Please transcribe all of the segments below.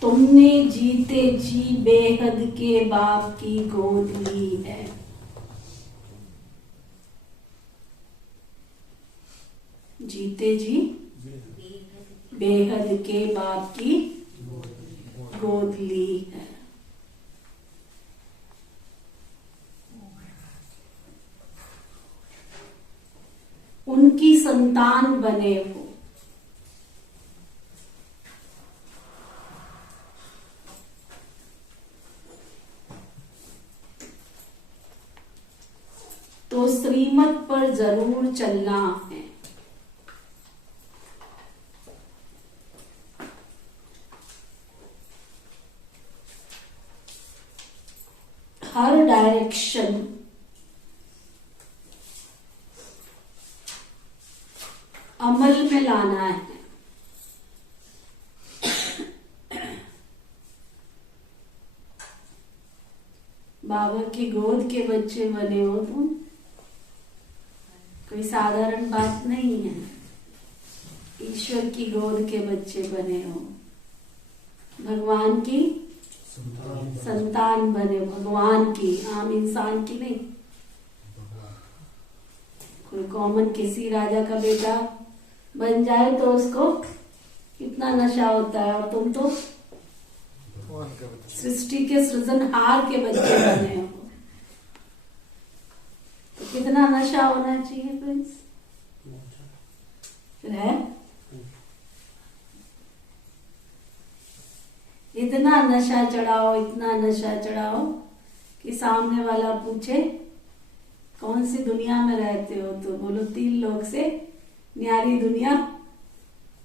तुमने जीते जी बेहद के बाप की गोद ली है। जीते जी बेहद के बाप की गोद ली है। उनकी संतान बने हो। तो श्रीमत पर जरूर चलना है। हर डायरेक्शन अमल में लाना है। बाबा की गोद के बच्चे बने हो तुम, कोई साधारण बात नहीं है। ईश्वर की गोद के बच्चे बने हो, भगवान की संतान बने, भगवान की, आम इंसान की नहीं। कोई कॉमन किसी राजा का बेटा बन जाए तो उसको कितना नशा होता है, और तुम तो सृष्टि के सृजनहार के बच्चे बने हो, तो कितना नशा होना चाहिए प्रिंस? फिर है इतना नशा चढ़ाओ, इतना नशा चढ़ाओ कि सामने वाला पूछे कौन सी दुनिया में रहते हो, तो बोलो 3 लोक से न्यारी दुनिया,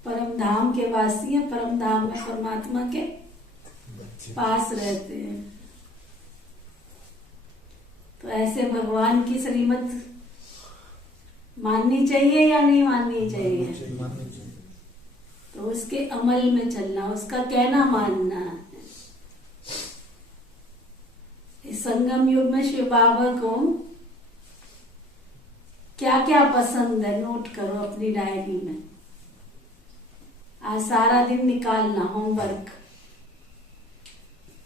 परम धाम के वासी है, परम धाम में परमात्मा के पास रहते हैं। तो ऐसे भगवान की श्रीमत माननी चाहिए या नहीं माननी चाहिए? तो उसके अमल में चलना, उसका कहना मानना है। इस संगम युग में शिव बाबा को क्या क्या पसंद है नोट करो अपनी डायरी में। आज सारा दिन निकालना होमवर्क।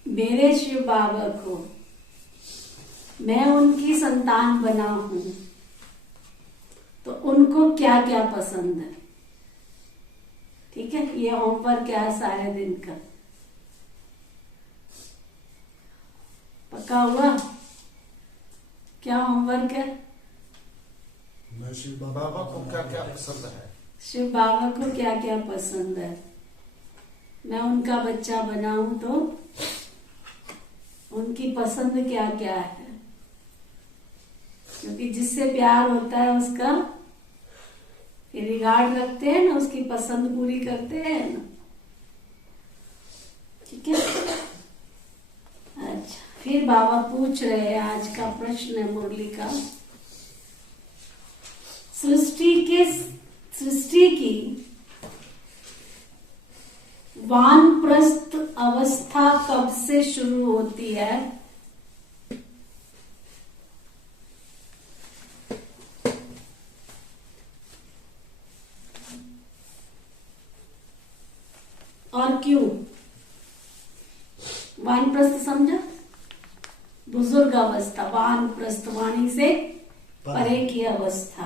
मेरे शिव बाबा को मैं उनकी संतान बना हूं तो उनको क्या क्या पसंद है। ठीक है, ये होमवर्क क्या है सारे दिन का, पक्का हुआ? क्या होमवर्क है? मैं शिव बाबा को क्या क्या पसंद है, शिव बाबा को क्या क्या पसंद है, मैं उनका बच्चा बनाऊं तो उनकी पसंद क्या क्या है। क्योंकि जिससे प्यार होता है उसका रिगार्ड रखते हैं ना, उसकी पसंद पूरी करते हैं ना। ठीक है, अच्छा फिर बाबा पूछ रहे हैं, आज का प्रश्न है मुरली का, सृष्टि की वानप्रस्थ अवस्था कब से शुरू होती है? और क्यों? वानप्रस्थ समझा? बुजुर्ग अवस्था, वानप्रस्थ वाणी से परे की अवस्था।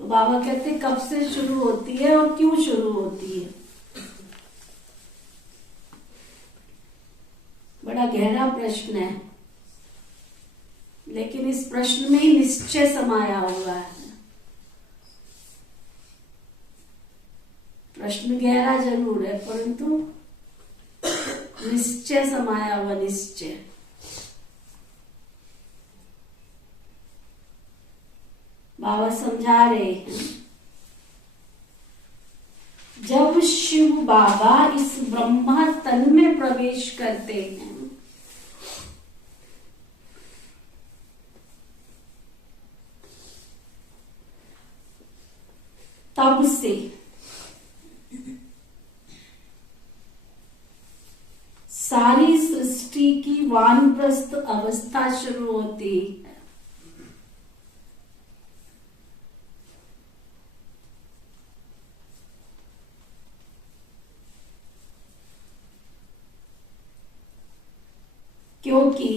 तो बाबा कहते कब से शुरू होती है और क्यों शुरू होती है? बड़ा गहरा प्रश्न है, लेकिन इस प्रश्न में ही निश्चय समाया हुआ है। प्रश्न गहरा जरूर है, परंतु निश्चय समाया हुआ, निश्चय। बाबा समझा रहे हैं, जब शिव बाबा इस ब्रह्मा तन में प्रवेश करते हैं तब से सारी सृष्टि की वानप्रस्थ अवस्था शुरू होती है। क्योंकि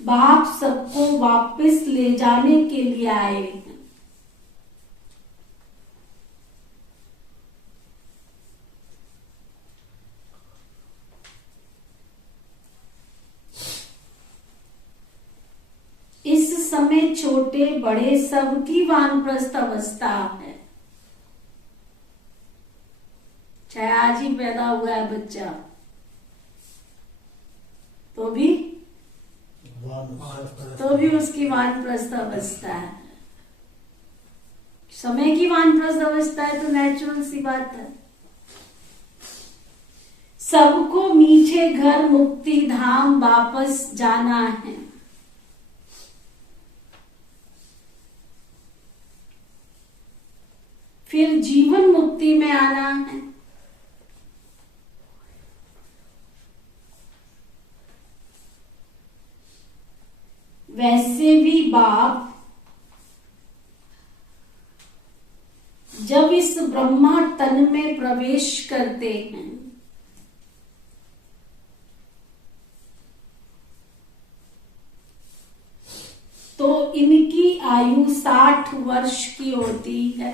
बाप सबको वापस ले जाने के लिए आए हैं। इस समय छोटे बड़े सबकी वानप्रस्थ अवस्था है। चाहे आज ही पैदा हुआ है बच्चा तो भी उसकी वानप्रस्थ अवस्था है। समय की वानप्रस्थ अवस्था है तो नेचुरल सी बात है। सबको मीठे घर मुक्ति धाम वापस जाना है। फिर जीवन मुक्ति में आना है। वैसे भी बाप जब इस ब्रह्मा तन में प्रवेश करते हैं आयु 60 वर्ष की होती है।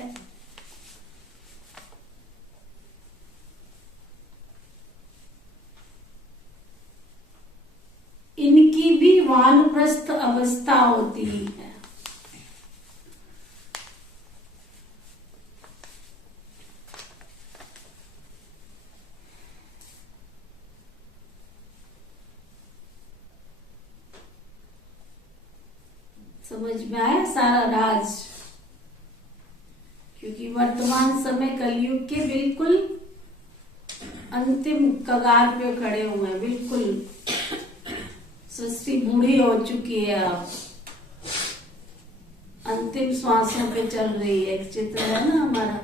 इनकी भी वानप्रस्थ अवस्था होती है। समझ में आया सारा राज? क्योंकि वर्तमान समय कलयुग के बिल्कुल अंतिम कगार पे खड़े हुए हैं। बिल्कुल सृष्टि बूढ़ी हो चुकी है, अब अंतिम श्वासों पे चल रही है। एक चित्र है ना हमारा,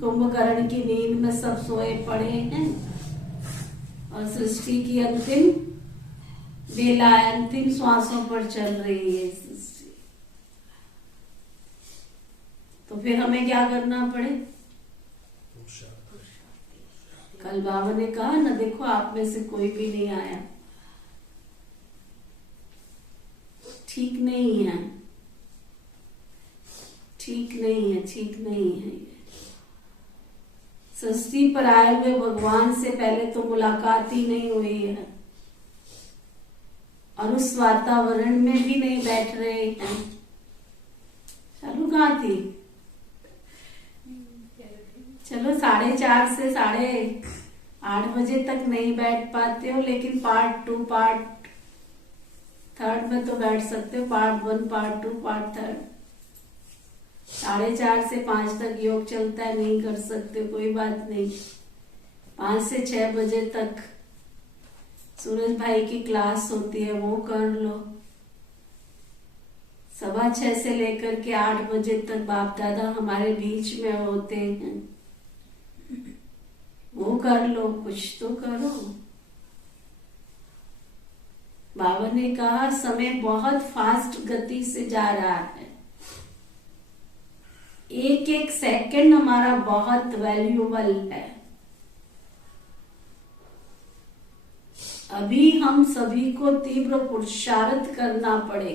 कुंभकर्ण की नींद में सब सोए पड़े हैं और सृष्टि की अंतिम बेला, अंतिम श्वासों पर चल रही है सृष्टि। तो फिर हमें क्या करना पड़े? कल बाबा ने कहा ना, देखो आप में से कोई भी नहीं आया, ठीक नहीं है, ठीक नहीं है, ठीक नहीं है। सृष्टि पर आए हुए भगवान से पहले तो मुलाकात ही नहीं हुई है और उस वातावरण में भी नहीं बैठ रहे हैं। चालू कहाँ थी? चलो 4:30 से 8:30 बजे तक नहीं बैठ पाते हो, लेकिन पार्ट 2 पार्ट 3 में तो बैठ सकते हो। पार्ट 1 पार्ट 2 पार्ट 3 4:30 से 5 तक योग चलता है, नहीं कर सकते कोई बात नहीं। 5 से 6 बजे तक सूरज भाई की क्लास होती है, वो कर लो। 6:15 से लेकर के 8 बजे तक बाप दादा हमारे बीच में होते हैं, वो कर लो। कुछ तो करो। बाबा ने कहा समय बहुत फास्ट गति से जा रहा है, एक एक सेकंड हमारा बहुत वैल्यूएबल है। अभी हम सभी को तीव्र पुरुषार्थ करना पड़े।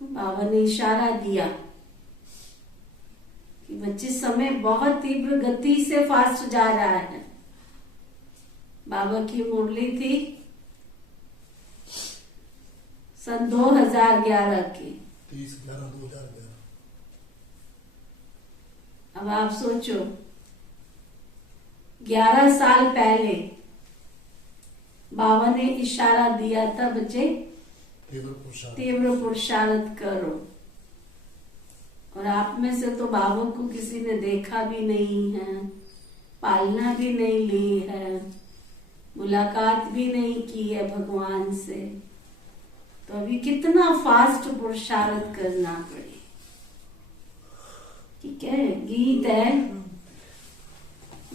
बाबा ने इशारा दिया कि बच्चे समय बहुत तीव्र गति से फास्ट जा रहा है। बाबा की मुरली थी सन 2011 की। 30/11/2011। अब आप सोचो 11 साल पहले बाबा ने इशारा दिया था, बच्चे तीव्र पुरुषार्थ करो। और आप में से तो बाबा को किसी ने देखा भी नहीं है, पालना भी नहीं ली है, मुलाकात भी नहीं की है भगवान से। तो अभी कितना फास्ट पुरुषार्थ करना पड़े। ठीक है, गीत है,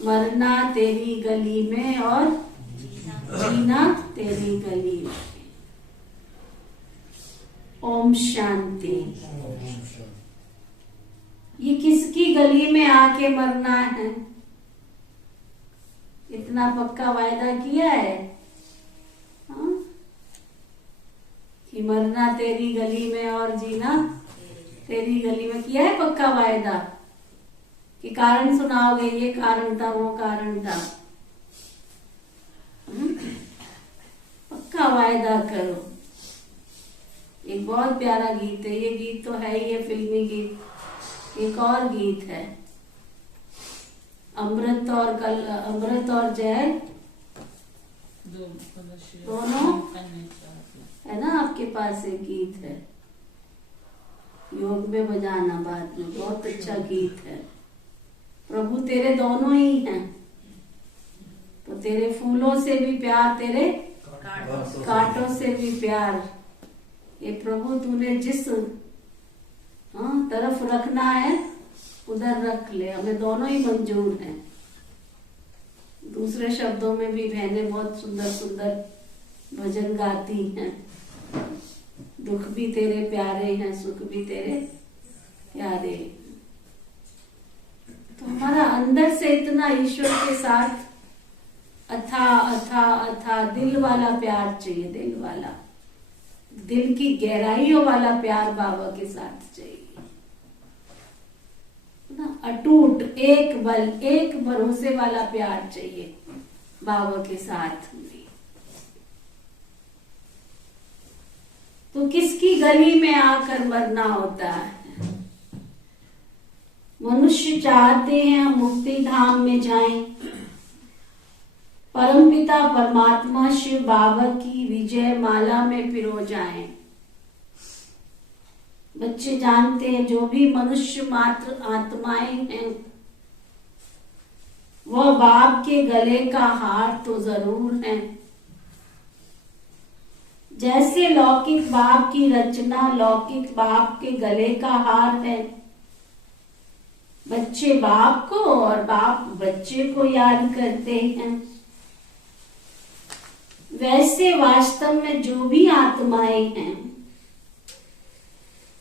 मरना तेरी गली में और जीना तेरी गली में। ओम शांति। ये किसकी गली में आके मरना है? इतना पक्का वायदा किया है हाँ? कि मरना तेरी गली में और जीना तेरी गली में। किया है पक्का वायदा कि कारण सुनाओगे, ये कारण था, वो कारण था। पक्का वायदा करो। एक बहुत प्यारा गीत है, ये गीत तो है ही है फिल्मी गीत। एक और गीत है, अमृत और जहर दोनों है ना आपके पास। एक गीत है, योग में बजाना बाद में, बहुत अच्छा गीत है। प्रभु तेरे दोनों ही हैं, तो तेरे फूलों से भी प्यार, तेरे कांटों से भी प्यार। ये प्रभु तूने जिस तरफ रखना है उधर रख ले, हमें दोनों ही मंजूर हैं। दूसरे शब्दों में भी बहनें बहुत सुंदर सुंदर भजन गाती हैं। दुख भी तेरे प्यारे हैं, सुख भी तेरे प्यारे। तो हमारा अंदर से इतना ईश्वर के साथ अथा अथा अथा दिल वाला प्यार चाहिए, दिल वाला। दिल की गहराइयों वाला प्यार बाबा के साथ चाहिए ना, अटूट एक बल एक भरोसे वाला प्यार चाहिए बाबा के साथ में। तो किसकी गली में आकर मरना होता है? मनुष्य चाहते हैं हम मुक्ति धाम में जाएं, परमपिता परमात्मा शिव बाबा की विजय माला में पिरो जाएं। बच्चे जानते हैं जो भी मनुष्य मात्र आत्माएं हैं वह बाप के गले का हार तो जरूर है। जैसे लौकिक बाप की रचना लौकिक बाप के गले का हार है, बच्चे बाप को और बाप बच्चे को याद करते हैं, वैसे वास्तव में जो भी आत्माएं हैं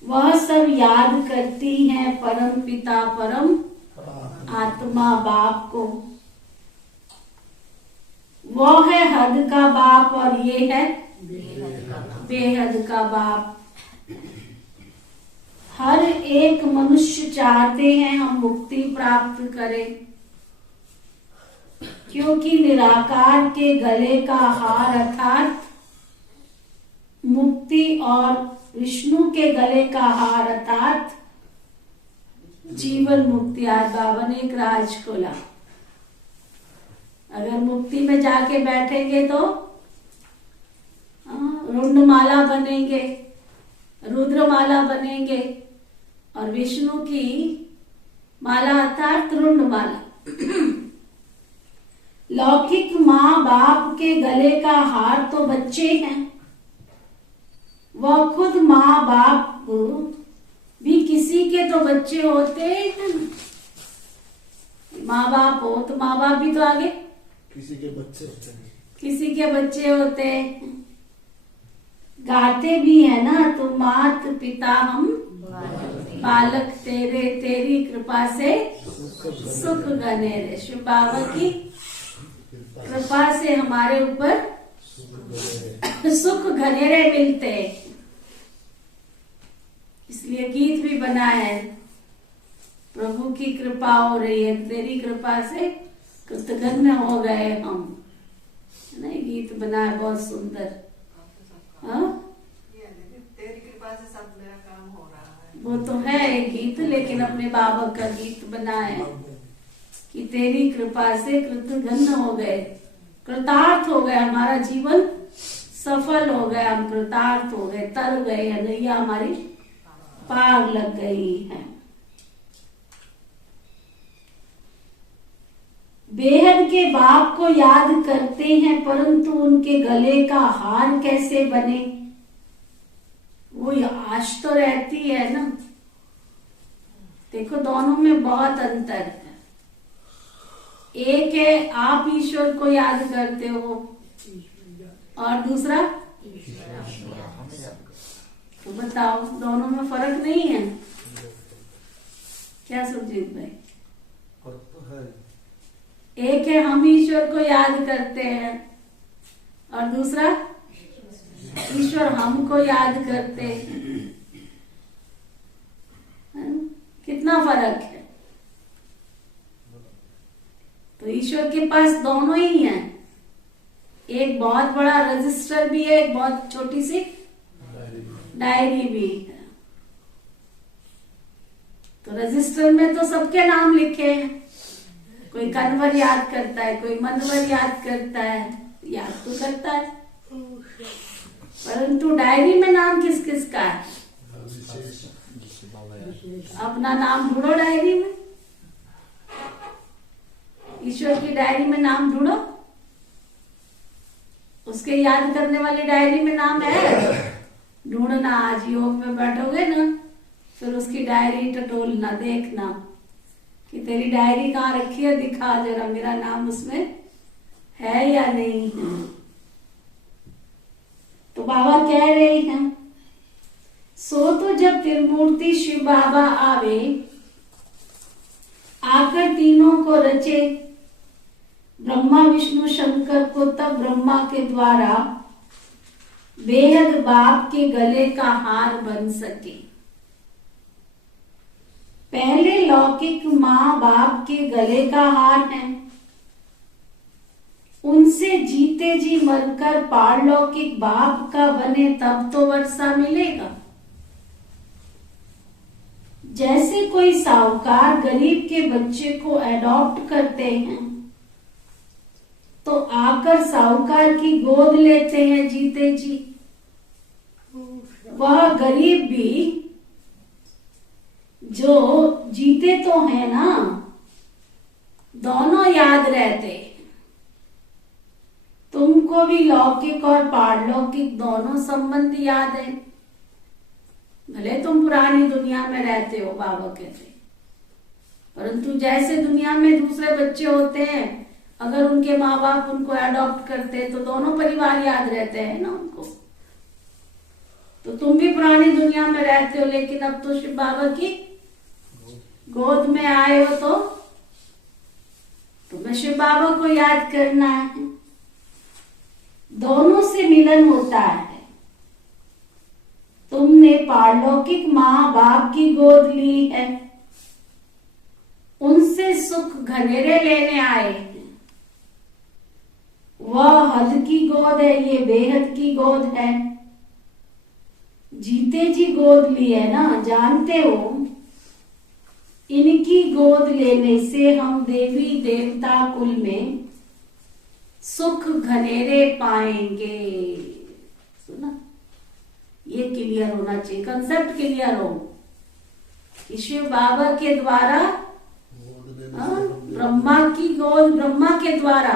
वह सब याद करती हैं परम पिता परम आत्मा बाप को। वो है हद का बाप और ये है बेहद का बाप। हर एक मनुष्य चाहते हैं हम मुक्ति प्राप्त करें, क्योंकि निराकार के गले का हार अर्थात मुक्ति और विष्णु के गले का हार अर्थात जीवन मुक्ति। आज बाबा ने एक राज खोला, अगर मुक्ति में जाके बैठेंगे तो रुंडमाला बनेंगे, रुद्रमाला बनेंगे और विष्णु की माला अर्थात रुंडमाला। लौकिक माँ बाप के गले का हार तो बच्चे हैं, वह खुद माँ बाप भी किसी के तो बच्चे होते हैं। माँ बाप हो तो माँ बाप भी तो आगे किसी के बच्चे होते हैं, किसी के बच्चे होते हैं। गाते भी है ना, तो मात पिता हम बालक तेरे, तेरी कृपा से सुख घनेरे। शिव बाबा की कृपा से हमारे ऊपर सुख घनेरे मिलते हैं, इसलिए गीत भी बना है, प्रभु की कृपा हो रही है, तेरी कृपा से कृतघ्न हो गए हम। नहीं, गीत बना है बहुत सुंदर। हाँ, तेरी कृपा से सब मेरा काम हो रहा है। वो तो है एक गीत, लेकिन अपने बाबा का गीत बना है कि तेरी कृपा से कृतघ्न हो गए, कृतार्थ हो गए, हमारा जीवन सफल हो गया, हम कृतार्थ हो गए, तर गए, नैया हमारी पार लग गई है। बेहद के बाप को याद करते हैं, परंतु उनके गले का हार कैसे बने? वो आश तो रहती है ना। देखो दोनों में बहुत अंतर है। एक है आप ईश्वर को याद करते हो और दूसरा तो बताओ, दोनों में फर्क नहीं है क्या सुरजीत भाई? तो है। एक है हम ईश्वर को याद करते हैं और दूसरा ईश्वर हमको याद करते हैं। कितना फर्क है? तो ईश्वर के पास दोनों ही हैं, एक बहुत बड़ा रजिस्टर भी है, एक बहुत छोटी सी डायरी भी है। तो रजिस्टर में तो सबके नाम लिखे हैं, कोई कन्वर याद करता है, कोई मनवर याद करता है, याद तो करता है, परंतु डायरी में नाम किस किस का है? अपना नाम ढूंढो डायरी में, ईश्वर की डायरी में नाम ढूंढो, उसके याद करने वाली डायरी में नाम है। ढूंढना, आज योग में बैठोगे ना, फिर उसकी डायरी टटोलना, देखना कि तेरी डायरी कहाँ रखी है, दिखा जरा, मेरा नाम उसमें है या नहीं है। तो बाबा कह रहे हैं, सो तो जब त्रिमूर्ति शिव बाबा आवे, आकर तीनों को रचे, ब्रह्मा विष्णु शंकर को, तब ब्रह्मा के द्वारा बेहद बाप के गले का हार बन सके। पहले लौकिक माँ बाप के गले का हार है, उनसे जीते जी मरकर पारलौकिक बाप का बने तब तो वर्षा मिलेगा। जैसे कोई साहूकार गरीब के बच्चे को अडॉप्ट करते हैं तो आकर साहूकार की गोद लेते हैं जीते जी, वह गरीब भी जो जीते तो है ना, दोनों याद रहते हैं। तुमको भी लौकिक और पारलौकिक दोनों संबंध याद है। भले तुम पुरानी दुनिया में रहते हो, बाबा कहते, परंतु जैसे दुनिया में दूसरे बच्चे होते हैं, अगर उनके माँ बाप उनको अडॉप्ट करते हैं तो दोनों परिवार याद रहते हैं ना उनको। तो तुम भी पुरानी दुनिया में रहते हो, लेकिन अब तो शिव बाबा की गोद में आए हो तो तुम्हें शिव बाबा को याद करना है। दोनों से मिलन होता है। तुमने पारलौकिक माँ बाप की गोद ली है, उनसे सुख घनेरे लेने आए हैं। वह हद की गोद है, ये बेहद की गोद है। जीते जी गोद ली है ना, जानते हो इनकी गोद लेने से हम देवी देवता कुल में सुख घनेरे पाएंगे। सुना, ये क्लियर होना चाहिए, कंसेप्ट क्लियर हो कि शिव बाबा के द्वारा ब्रह्मा की गोद, ब्रह्मा के द्वारा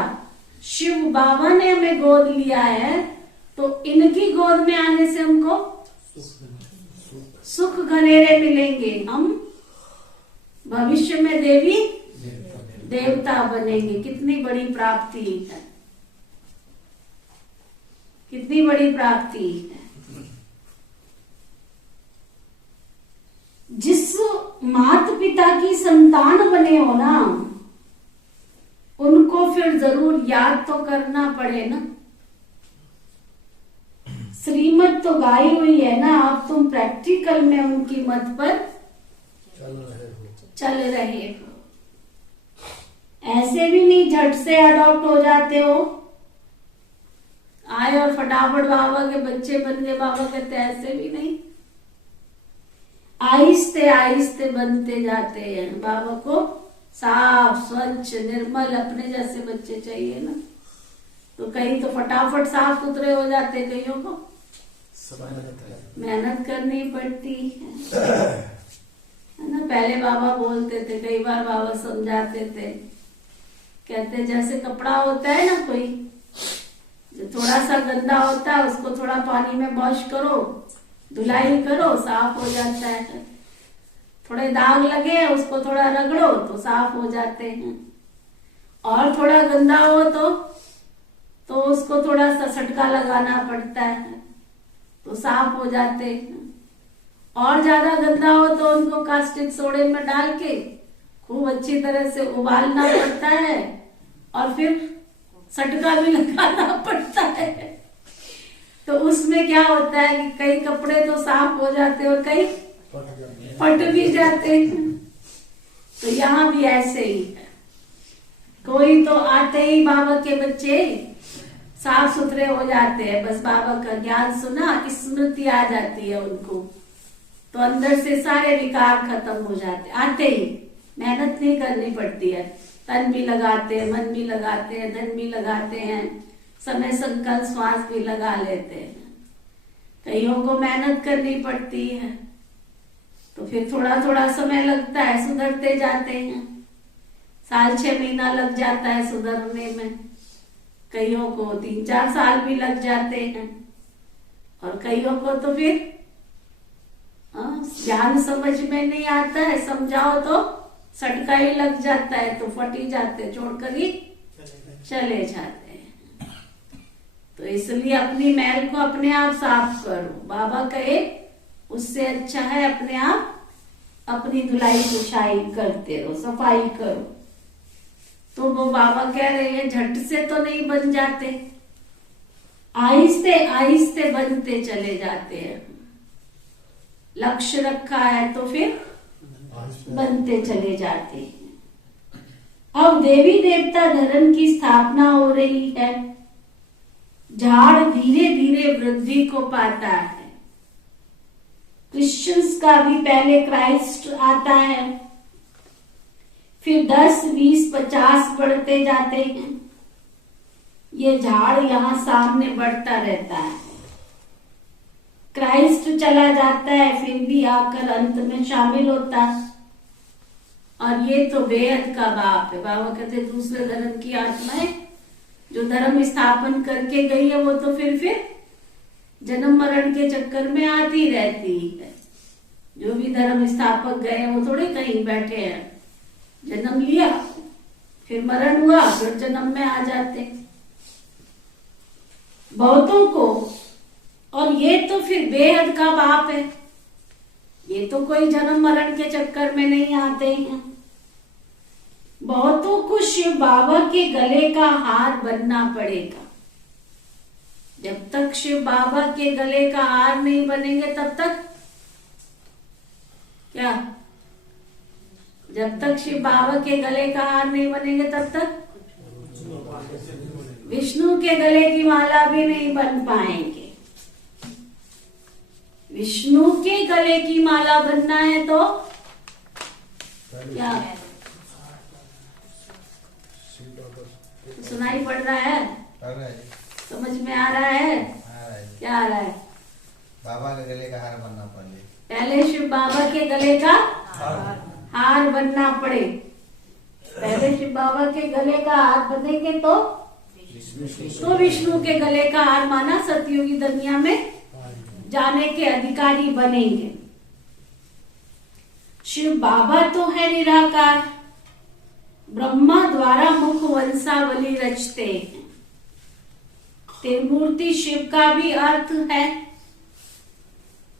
शिव बाबा ने हमें गोद लिया है, तो इनकी गोद में आने से हमको सुख घनेरे मिलेंगे। हम भविष्य में देवी देवता बनेंगे। कितनी बड़ी प्राप्ति है, कितनी बड़ी प्राप्ति है। जिस माता पिता की संतान बने हो ना, उनको फिर जरूर याद तो करना पड़े ना। श्रीमत तो गाई हुई है ना, अब तुम प्रैक्टिकल में उनकी मत पर चल रहे हो। ऐसे भी नहीं झट से अडॉप्ट हो जाते हो, आए और फटाफट बाबा के बच्चे बन गए। बाबा कहते ऐसे भी नहीं, आहिस्ते आहिस्ते बनते जाते हैं। बाबा को साफ स्वच्छ निर्मल अपने जैसे बच्चे चाहिए ना, तो कहीं तो फटाफट साफ सुथरे हो जाते, कईयों को मेहनत करनी पड़ती है ना। पहले बाबा बोलते थे, कई बार बाबा समझाते थे, कहते जैसे कपड़ा होता है ना, कोई जो थोड़ा सा गंदा होता है उसको थोड़ा पानी में वॉश करो, धुलाई करो, साफ हो जाता है। थोड़े दाग लगे उसको थोड़ा रगड़ो तो साफ हो जाते हैं। और थोड़ा गंदा हो तो उसको थोड़ा सा सटका लगाना पड़ता है तो साफ हो जाते हैं। और ज्यादा गंदा हो तो उनको कास्टिक सोडे में डाल के खूब अच्छी तरह से उबालना पड़ता है और फिर सटका भी लगाना पड़ता है। तो उसमें क्या होता है कि कई कपड़े तो साफ हो जाते हैं और कई फट भी जाते हैं। तो यहाँ भी ऐसे ही है, कोई तो आते ही बाबा के बच्चे साफ सुथरे हो जाते हैं। बस बाबा का ज्ञान सुना, स्मृति आ जाती है उनको, तो अंदर से सारे विकार खत्म हो जाते। आते ही मेहनत नहीं करनी पड़ती है, तन भी लगाते हैं, मन भी लगाते हैं, धन भी लगाते हैं, समय संकल्प श्वास भी लगा लेते हैं। कईयों को मेहनत करनी पड़ती है, तो फिर थोड़ा थोड़ा समय लगता है, सुधरते जाते हैं। साल 6 महीना लग जाता है सुधरने में, कईयों को 3-4 साल भी लग जाते हैं, और कईयों को तो फिर ज्ञान समझ में नहीं आता है, समझाओ तो सटका ही लग जाता है, तो फट ही जाते, छोड़कर ही चले जाते हैं। तो इसलिए अपनी मैल को अपने आप साफ करो। बाबा कहे उससे अच्छा है अपने आप अपनी धुलाई पुछाई करते रहो, सफाई करो। तो वो बाबा कह रहे हैं झट से तो नहीं बन जाते, आहिस्ते आहिस्ते बनते चले जाते हैं। लक्ष्य रखा है तो फिर बनते चले जाते हैं। अब देवी देवता धर्म की स्थापना हो रही है। झाड़ धीरे धीरे वृद्धि को पाता है। क्रिश्चियंस का भी पहले क्राइस्ट आता है, फिर 10, 20, 50 बढ़ते जाते हैं। ये झाड़ यहां सामने बढ़ता रहता है। क्राइस्ट चला जाता है, फिर भी आकर अंत में शामिल होता है। और ये तो बेहद का बाप है। बाबा कहते दूसरे धर्म की आत्माएं जो धर्म स्थापन करके गई है वो तो फिर जन्म मरण के चक्कर में आती रहती है। जो भी धर्म स्थापक गए हैं वो थोड़े कहीं बैठे हैं। जन्म लिया, फिर मरण हुआ, फिर जन्म में आ जाते बहुतों को। और ये तो फिर बेहद का बाप है। ये तो कोई जन्म मरण के चक्कर में नहीं आते हैं। बहुतों को शिव बाबा के गले का हार बनना पड़ेगा। जब तक शिव बाबा के गले का हार नहीं बनेंगे तब तक क्या? जब तक शिव बाबा के गले का हार नहीं बनेंगे तब तक विष्णु के गले की माला भी नहीं बन पाएंगे। विष्णु के गले की माला बनना है तो क्या? सुनाई पड़ रहा है? समझ में आ रहा है? क्या आ रहा है? बाबा के गले का हार बनना पड़े। पहले शिव बाबा के गले का हार बनना पड़े। पहले शिव बाबा के गले का हार बनेंगे तो विष्णु के गले का हार माना सतयुगी दुनिया में जाने के अधिकारी बनेंगे। शिव बाबा तो है निराकार। ब्रह्मा द्वारा मुख वंशावली रचते हैं। त्रिमूर्ति शिव का भी अर्थ है।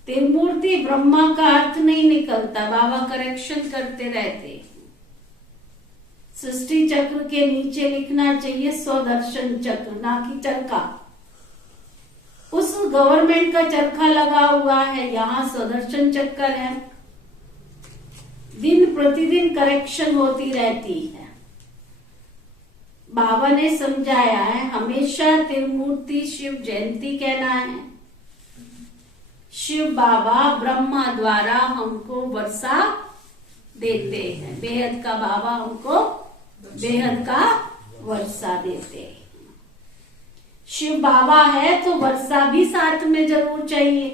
त्रिमूर्ति ब्रह्मा का अर्थ नहीं निकलता। बाबा करेक्शन करते रहते हैं। सृष्टि चक्र के नीचे लिखना चाहिए स्वदर्शन चक्र, ना कि चरखा। उस गवर्नमेंट का चरखा लगा हुआ है, यहाँ स्वदर्शन चक्र है। दिन प्रतिदिन करेक्शन होती रहती है। बाबा ने समझाया है हमेशा त्रिमूर्ति शिव जयंती कहना है। शिव बाबा ब्रह्मा द्वारा हमको वर्षा देते हैं। बेहद का बाबा हमको बेहद का वर्षा देते हैं। शिव बाबा है तो वर्षा भी साथ में जरूर चाहिए।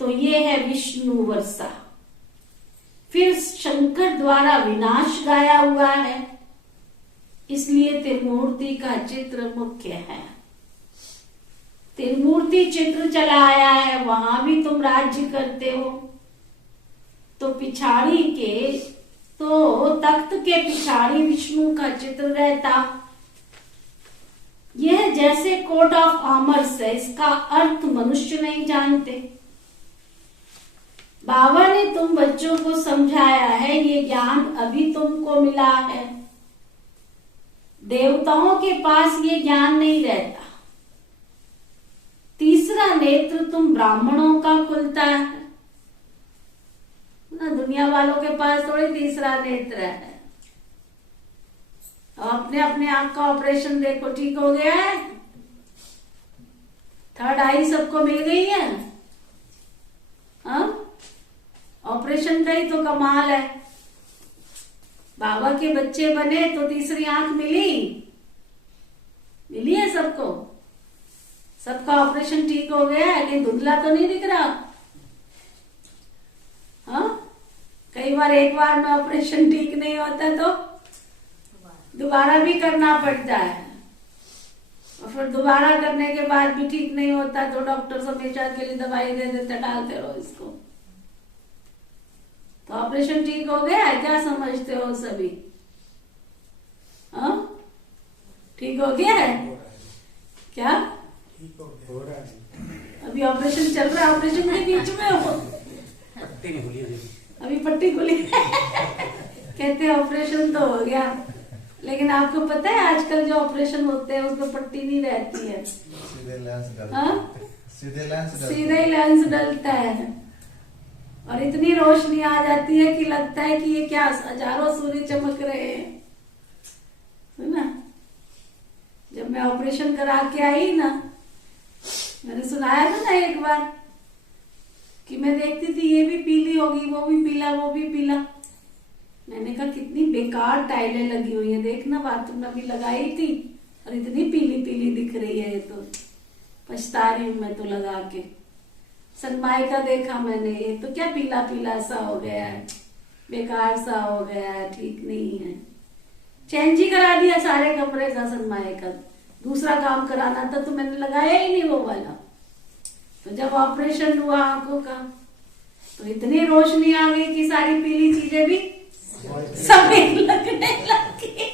तो ये है विष्णु वर्षा। फिर शंकर द्वारा विनाश गाया हुआ है, इसलिए त्रिमूर्ति का चित्र मुख्य है। त्रिमूर्ति चित्र चला आया है, वहां भी तुम राज्य करते हो। तो पिछाड़ी के तो तख्त के पिछाड़ी विष्णु का चित्र रहता। यह जैसे कोट ऑफ आर्मर्स है, इसका अर्थ मनुष्य नहीं जानते। बाबा ने तुम बच्चों को समझाया है, ये ज्ञान अभी तुमको मिला है। देवताओं के पास ये ज्ञान नहीं रहता। तीसरा नेत्र तुम ब्राह्मणों का खुलता है ना। दुनिया वालों के पास थोड़ी तीसरा नेत्र है। अपने अपने आंख का ऑपरेशन देखो, ठीक हो गया है। थर्ड आई सबको मिल गई है। ऑपरेशन का ही तो कमाल है। बाबा के बच्चे बने तो तीसरी आंख मिली है सबको। सबका ऑपरेशन ठीक हो गया है, लेकिन धुंधला तो नहीं दिख रहा। कई बार एक बार में ऑपरेशन ठीक नहीं होता तो दोबारा भी करना पड़ता है। और फिर दोबारा करने के बाद भी ठीक नहीं होता तो डॉक्टर हमेशा के लिए दवाई दे देते, डालते रहो इसको। तो ऑपरेशन ठीक हो गया है, क्या समझते हो सभी? ठीक हो गया है क्या? हो रहा है। अभी ऑपरेशन चल रहा है, ऑपरेशन के बीच में हो। पट्टी नहीं खुली अभी पट्टी खुली कहते ऑपरेशन तो हो गया, लेकिन आपको पता है आजकल जो ऑपरेशन होते हैं उसमें पट्टी नहीं रहती है, सीधे लेंस हाँ? डलता है। सीधे लेंस डलता है। सीधे ही लेंस डलता है और इतनी रोशनी आ जाती है कि लगता है कि ये क्या हजारों सूर्य चमक रहे हैं, है ना। जब मैं ऑपरेशन करा के आई ना, मैंने सुनाया था ना एक बार कि मैं देखती थी ये भी पीली होगी, वो भी पीला, वो भी पीला। मैंने कहा कितनी बेकार टाइलें लगी हुई है, देखना बाथरूम में भी लगाई थी और इतनी पीली पीली दिख रही है, ये तो पछता रही हूं मैं तो लगा के। सनमाई का देखा मैंने, ये तो क्या पीला पीला सा हो गया है, बेकार सा हो गया है, ठीक नहीं है। चेंज ही करा दिया सारे कमरे का सनमाई का, दूसरा काम कराना था तो मैंने लगाया ही नहीं वो वाला। तो जब ऑपरेशन हुआ आंखों का तो इतनी रोशनी आ गई कि सारी पीली चीजें भी सफेद लगने लगी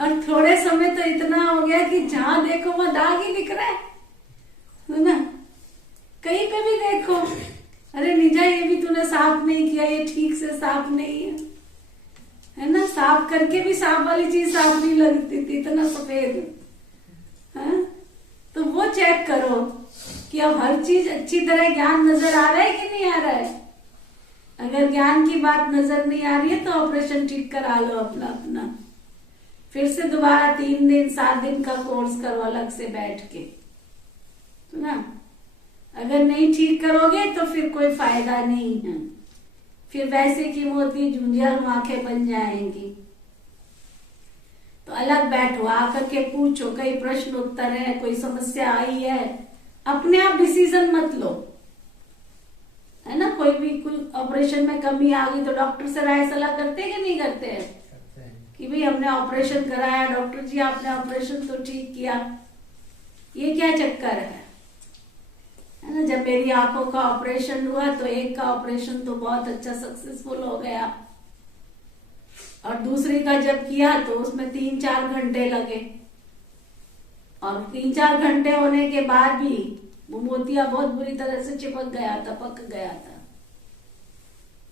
और थोड़े समय तो इतना हो गया कि जहां देखो वहां दाग ही दिख रहा है ना। कहीं पे भी देखो, अरे निजा ये भी तूने साफ नहीं किया, ये ठीक से साफ नहीं है ना। साफ करके भी साफ वाली चीज साफ नहीं लगती थी, इतना सफेद है। तो वो चेक करो कि अब हर चीज अच्छी तरह ज्ञान नजर आ रहा है कि नहीं आ रहा है। अगर ज्ञान की बात नजर नहीं आ रही है तो ऑपरेशन ठीक करा लो अपना अपना, फिर से दोबारा 3 दिन 7 दिन का कोर्स करो अलग से बैठ के, तो ना। अगर नहीं ठीक करोगे तो फिर कोई फायदा नहीं है, फिर वैसे की मोती झुंझर आंखें बन जाएंगी। तो अलग बैठो, आकर के पूछो, कई प्रश्न उत्तर है, कोई समस्या आई है, अपने आप डिसीजन मत लो, है ना। कोई भी कोई ऑपरेशन में कमी आ गई तो डॉक्टर से राय सलाह करते हैं कि नहीं करते हैं कि भाई हमने ऑपरेशन कराया, डॉक्टर जी आपने ऑपरेशन तो ठीक किया, ये क्या चक्कर है ना। जब मेरी आंखों का ऑपरेशन हुआ तो एक का ऑपरेशन तो बहुत अच्छा सक्सेसफुल हो गया और दूसरी का जब किया तो उसमें 3-4 घंटे लगे और 3-4 घंटे होने के बाद भी वो मोतिया बहुत बुरी तरह से चिपक गया था, पक गया था।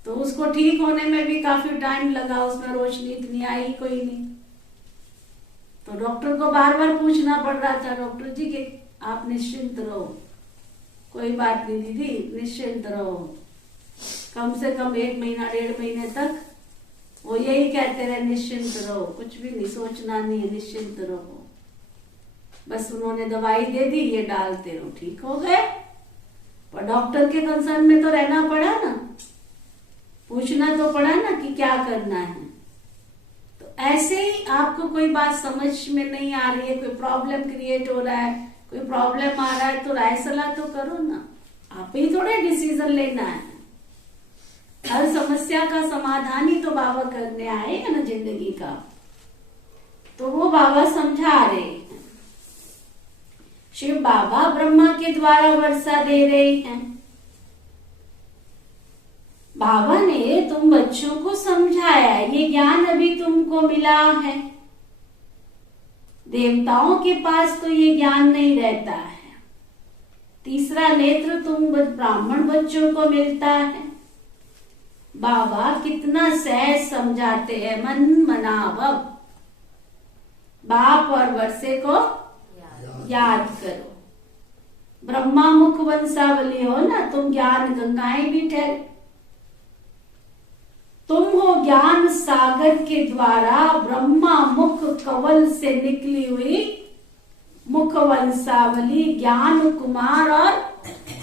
तो उसको ठीक होने में भी काफी टाइम लगा, उसमें रोशनी इतनी आई कोई नहीं। तो डॉक्टर को बार बार पूछना पड़ रहा था, डॉक्टर जी कि आप निश्चिंत रहो, कोई बात नहीं दीदी, निश्चिंत रहो। कम से कम 1 महीना 1.5 महीने तक वो यही कहते रहे, निश्चिंत रहो, कुछ भी नहीं सोचना नहीं है, निश्चिंत रहो। बस उन्होंने दवाई दे दी, ये डालते रहो, ठीक हो गए। पर डॉक्टर के कंसर्न में तो रहना पड़ा ना, पूछना तो पड़ा ना कि क्या करना है। तो ऐसे ही आपको कोई बात समझ में नहीं आ रही है, कोई प्रॉब्लम क्रिएट हो रहा है, कोई प्रॉब्लम आ रहा है, तो राय सलाह तो करो ना, आप ही थोड़े डिसीजन लेना है। हर समस्या का समाधान ही तो बाबा करने आए हैं ना जिंदगी का, तो वो बाबा समझा रहे हैं। शिव बाबा ब्रह्मा के द्वारा वर्षा दे रहे हैं। बाबा ने तुम बच्चों को समझाया, ये ज्ञान अभी तुमको मिला है, देवताओं के पास तो ये ज्ञान नहीं रहता है। तीसरा नेत्र तुम ब्राह्मण बच्चों को मिलता है। बाबा कितना सहज समझाते हैं, मन मनाभव। बाप और वर्षे को याद करो। ब्रह्मा मुख वंशावली हो ना, तुम ज्ञान गंगाएं भी ठहर। तुम हो ज्ञान सागर के द्वारा ब्रह्मा मुख कवल से निकली हुई मुख वंशावली, ज्ञान कुमार और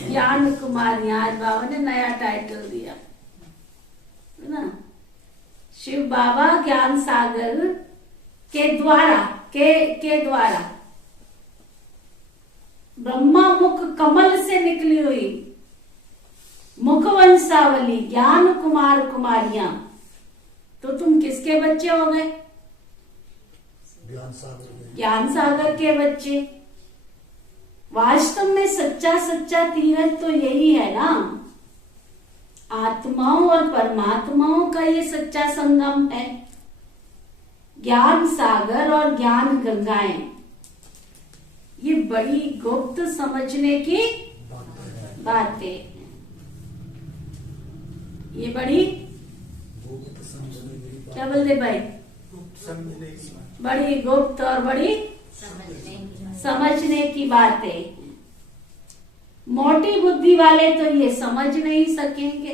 ज्ञान कुमारियां। आज बाबा ने नया टाइटल दिया है ना, शिव बाबा ज्ञान सागर के द्वारा के द्वारा ब्रह्मा मुख कमल से निकली हुई मुख वंशावली, ज्ञान कुमार कुमारियां। तो तुम किसके बच्चे हो गए? ज्ञान सागर के बच्चे। वास्तव में सच्चा सच्चा तीरथ तो यही है ना, आत्माओं और परमात्माओं का ये सच्चा संगम है। ज्ञान सागर और ज्ञान गंगाएं, ये बड़ी गुप्त समझने की बातें, ये बड़ी क्या बोलते भाई, समझने की बात। बड़ी गुप्त और बड़ी समझने की बातें। मोटी बुद्धि वाले तो ये समझ नहीं सकेंगे,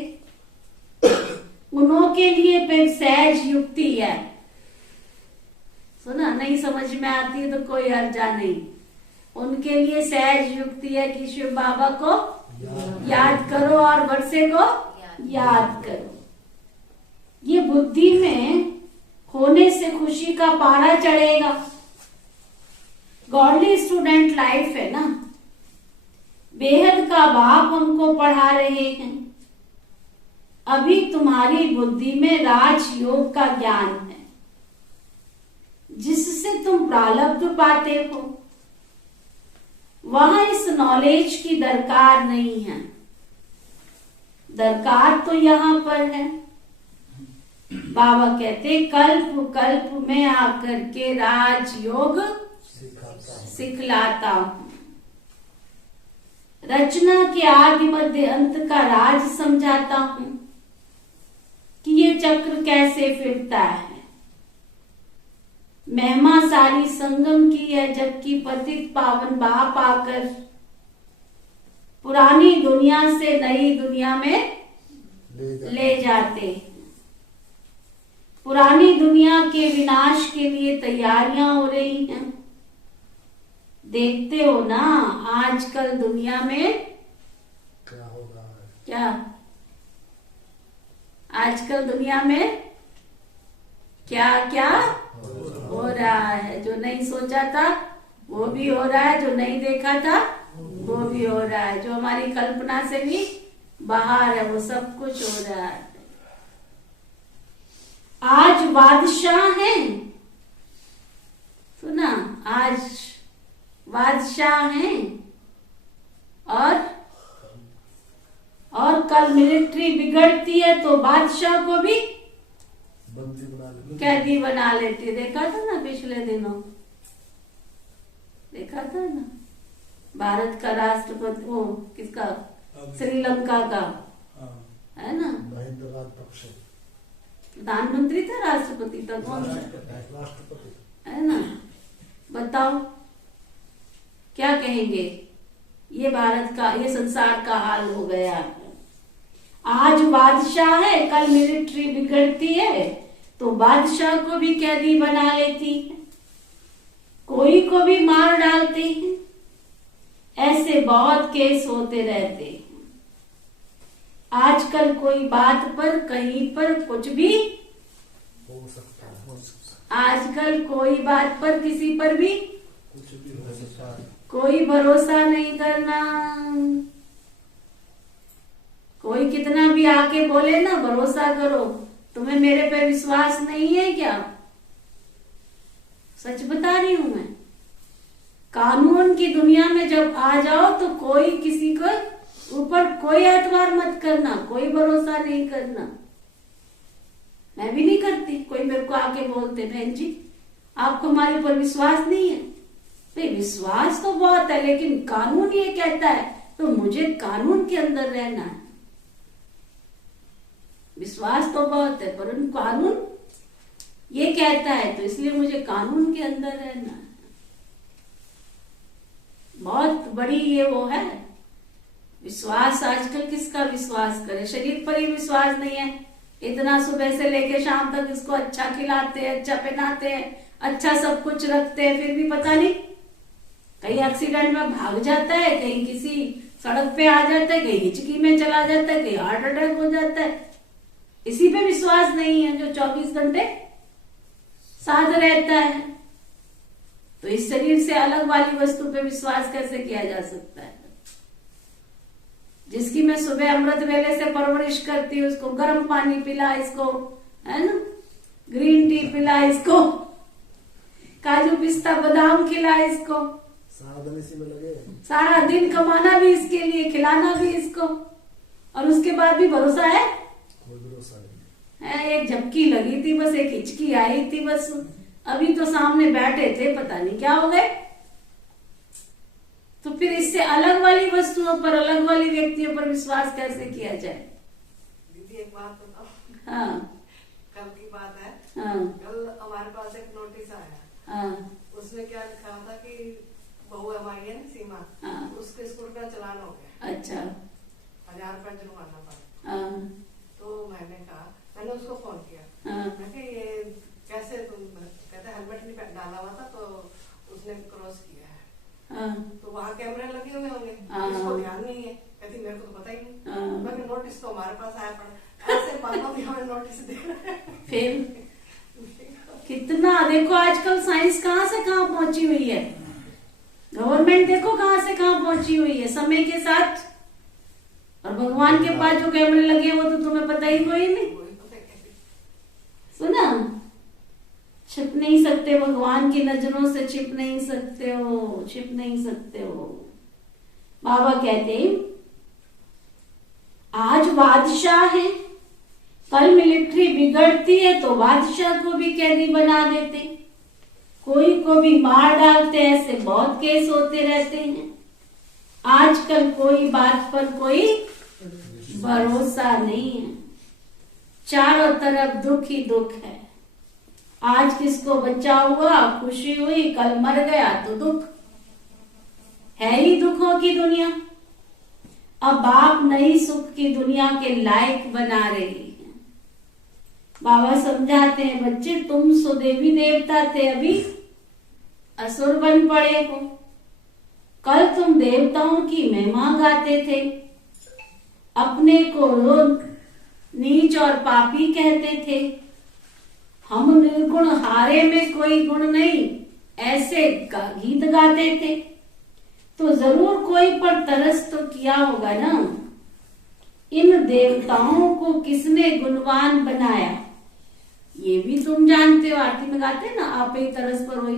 उन्हों के लिए फिर सहज युक्ति है। सुना, नहीं समझ में आती है तो कोई हर्जा नहीं, उनके लिए सहज युक्ति है कि शिव बाबा को याद करो और वर्षे को याद करो। ये बुद्धि में होने से खुशी का पारा चढ़ेगा। गॉडली स्टूडेंट लाइफ है ना, बेहद का बाप हमको पढ़ा रहे हैं। अभी तुम्हारी बुद्धि में राजयोग का ज्ञान है, जिससे तुम प्रारब्ध पाते हो। वहां इस नॉलेज की दरकार नहीं है, दरकार तो यहां पर है। बाबा कहते कल्प कल्प में आकर के राजयोग सिखलाता हूं। रचना के आदि मध्य अंत का राज समझाता हूं कि ये चक्र कैसे फिरता है। महिमा सारी संगम की है, जबकि पतित पावन बाप आकर पुरानी दुनिया से नई दुनिया में ले जाते हैं। पुरानी दुनिया के विनाश के लिए तैयारियां हो रही हैं। देखते हो ना आजकल दुनिया में क्या हो रहा है? क्या आजकल दुनिया में क्या क्या हो रहा है। जो नहीं सोचा था वो भी हो रहा है, जो नहीं देखा था वो भी हो रहा है, जो हमारी कल्पना से भी बाहर है वो सब कुछ हो रहा है। आज बादशाह हैं, सुना, आज बादशाह हैं और कल मिलिट्री बिगड़ती है तो बादशाह को भी बंदी बना ले। कैदी बना लेती है। देखा था ना पिछले दिनों, देखा था ना, भारत का राष्ट्रपति वो किसका, श्रीलंका का है ना, महेंद्र राजपक्षे प्रधानमंत्री था, राष्ट्रपति था, कौन सा राष्ट्रपति है ना। बताओ क्या कहेंगे, ये भारत का, ये संसार का हाल हो गया है। आज बादशाह है, कल मिलिट्री बिगड़ती है तो बादशाह को भी कैदी बना लेती है, कोई को भी मार डालते हैं। ऐसे बहुत केस होते रहते हैं। आजकल कोई बात पर कहीं पर कुछ भी हो सकता है, हो सकता आजकल कोई बात पर किसी पर भी है, कुछ भी हो सकता है। कोई भरोसा नहीं करना। कोई कितना भी आके बोले ना भरोसा करो, तुम्हें मेरे पे विश्वास नहीं है क्या? सच बता रही हूं मैं। कानून की दुनिया में जब आ जाओ तो कोई किसी को ऊपर कोई एतबार मत करना, कोई भरोसा नहीं करना। मैं भी नहीं करती। कोई मेरे को आके बोलते बहन जी आपको हमारे ऊपर विश्वास नहीं है। भाई विश्वास तो बहुत है, लेकिन कानून ये कहता है तो मुझे कानून के अंदर रहना है। विश्वास तो बहुत है पर कानून ये कहता है तो इसलिए मुझे कानून के अंदर रहना है। बहुत बड़ी ये वो है विश्वास। आजकल किसका विश्वास करे? शरीर पर ही विश्वास नहीं है। इतना सुबह से लेके शाम तक इसको अच्छा खिलाते हैं, अच्छा पहनाते हैं, अच्छा सब कुछ रखते हैं, फिर भी पता नहीं कहीं एक्सीडेंट में भाग जाता है, कहीं किसी सड़क पे आ जाता है, कहीं हिचकी में चला जाता है, कहीं हार्ट अटैक हो जाता है। इसी पे विश्वास नहीं है जो 24 घंटे साथ रहता है। तो इस शरीर से अलग वाली वस्तु पे विश्वास कैसे किया जा सकता है? जिसकी मैं सुबह अमृत वेले से परवरिश करती हूँ, उसको गर्म पानी पिला, इसको है ना ग्रीन टी पिला, इसको काजू पिस्ता बादाम खिला, इसको सारा दिन इसी में लगे। सारा दिन कमाना भी इसके लिए, खिलाना भी इसको, और उसके बाद भी भरोसा है? कोई भरोसा नहीं है। एक झपकी लगी थी बस, एक हिचकी आई थी बस, अभी तो सामने बैठे थे, पता नहीं क्या हो गए। तो फिर इससे अलग वाली वस्तुओं पर, अलग वाली व्यक्तियों पर विश्वास कैसे किया जाए? दीदी एक बात बताओ, हाँ कल की बात है। हाँ कल हमारे पास एक नोटिस आया, हाँ उसमें क्या लिखा था कि बहू हमारी है ना सीमा, हाँ। उसके स्कूल का चलान हो गया, अच्छा 1000 रुपए जुर्माना पड़ा। हाँ तो मैंने उसको फोन किया, हाँ मैं कहा ये कैसे, तुम कहते हेलमेट नहीं डाला हुआ था तो उसने क्रॉस किया है, हाँ तो वहाँ कैमरे लगे हुए होंगे, हाँ। इसको ध्यान नहीं है। कहती मेरे को तो पता ही नहीं। हाँ। मैं कहा, नोटिस तो हमारे पास आया पड़ा, ऐसे पापा भी हमें नोटिस दे रहे हैं। फिर कितना देखो आजकल साइंस कहाँ से कहाँ पहुंची हुई है, गवर्नमेंट देखो कहाँ से कहाँ पहुंची हुई है समय के साथ। और भगवान के पास जो कैमरे लगे हैं वो तो तुम्हें पता ही कोई नहीं। वही पता है कैसे। सुना, छिप नहीं सकते भगवान की नजरों से, छिप नहीं सकते हो, छिप नहीं सकते हो। बाबा कहते आज बादशाह है, कल मिलिट्री बिगड़ती है तो बादशाह को भी कैदी बना देते, कोई को भी मार डालते, ऐसे बहुत केस होते रहते हैं। आजकल कोई बात पर कोई भरोसा नहीं है, चारों तरफ दुख ही दुख है। आज किसको बच्चा हुआ खुशी हुई, कल मर गया तो दुख है ही, दुखों की दुनिया। अब बाप नई सुख की दुनिया के लायक बना रही है। बाबा समझाते हैं बच्चे तुम सो देवी देवता थे, अभी असुर बन पड़े हो। कल तुम देवताओं की महिमा गाते थे, अपने को नीच और पापी कहते थे। हम निर्गुण हारे में कोई गुण नहीं, ऐसे गीत गाते थे। तो जरूर कोई पर तरस तो किया होगा ना। इन देवताओं को किसने गुणवान बनाया, ये भी तुम जानते हो। आरती में गाते ना, आप ही तरस पर होई,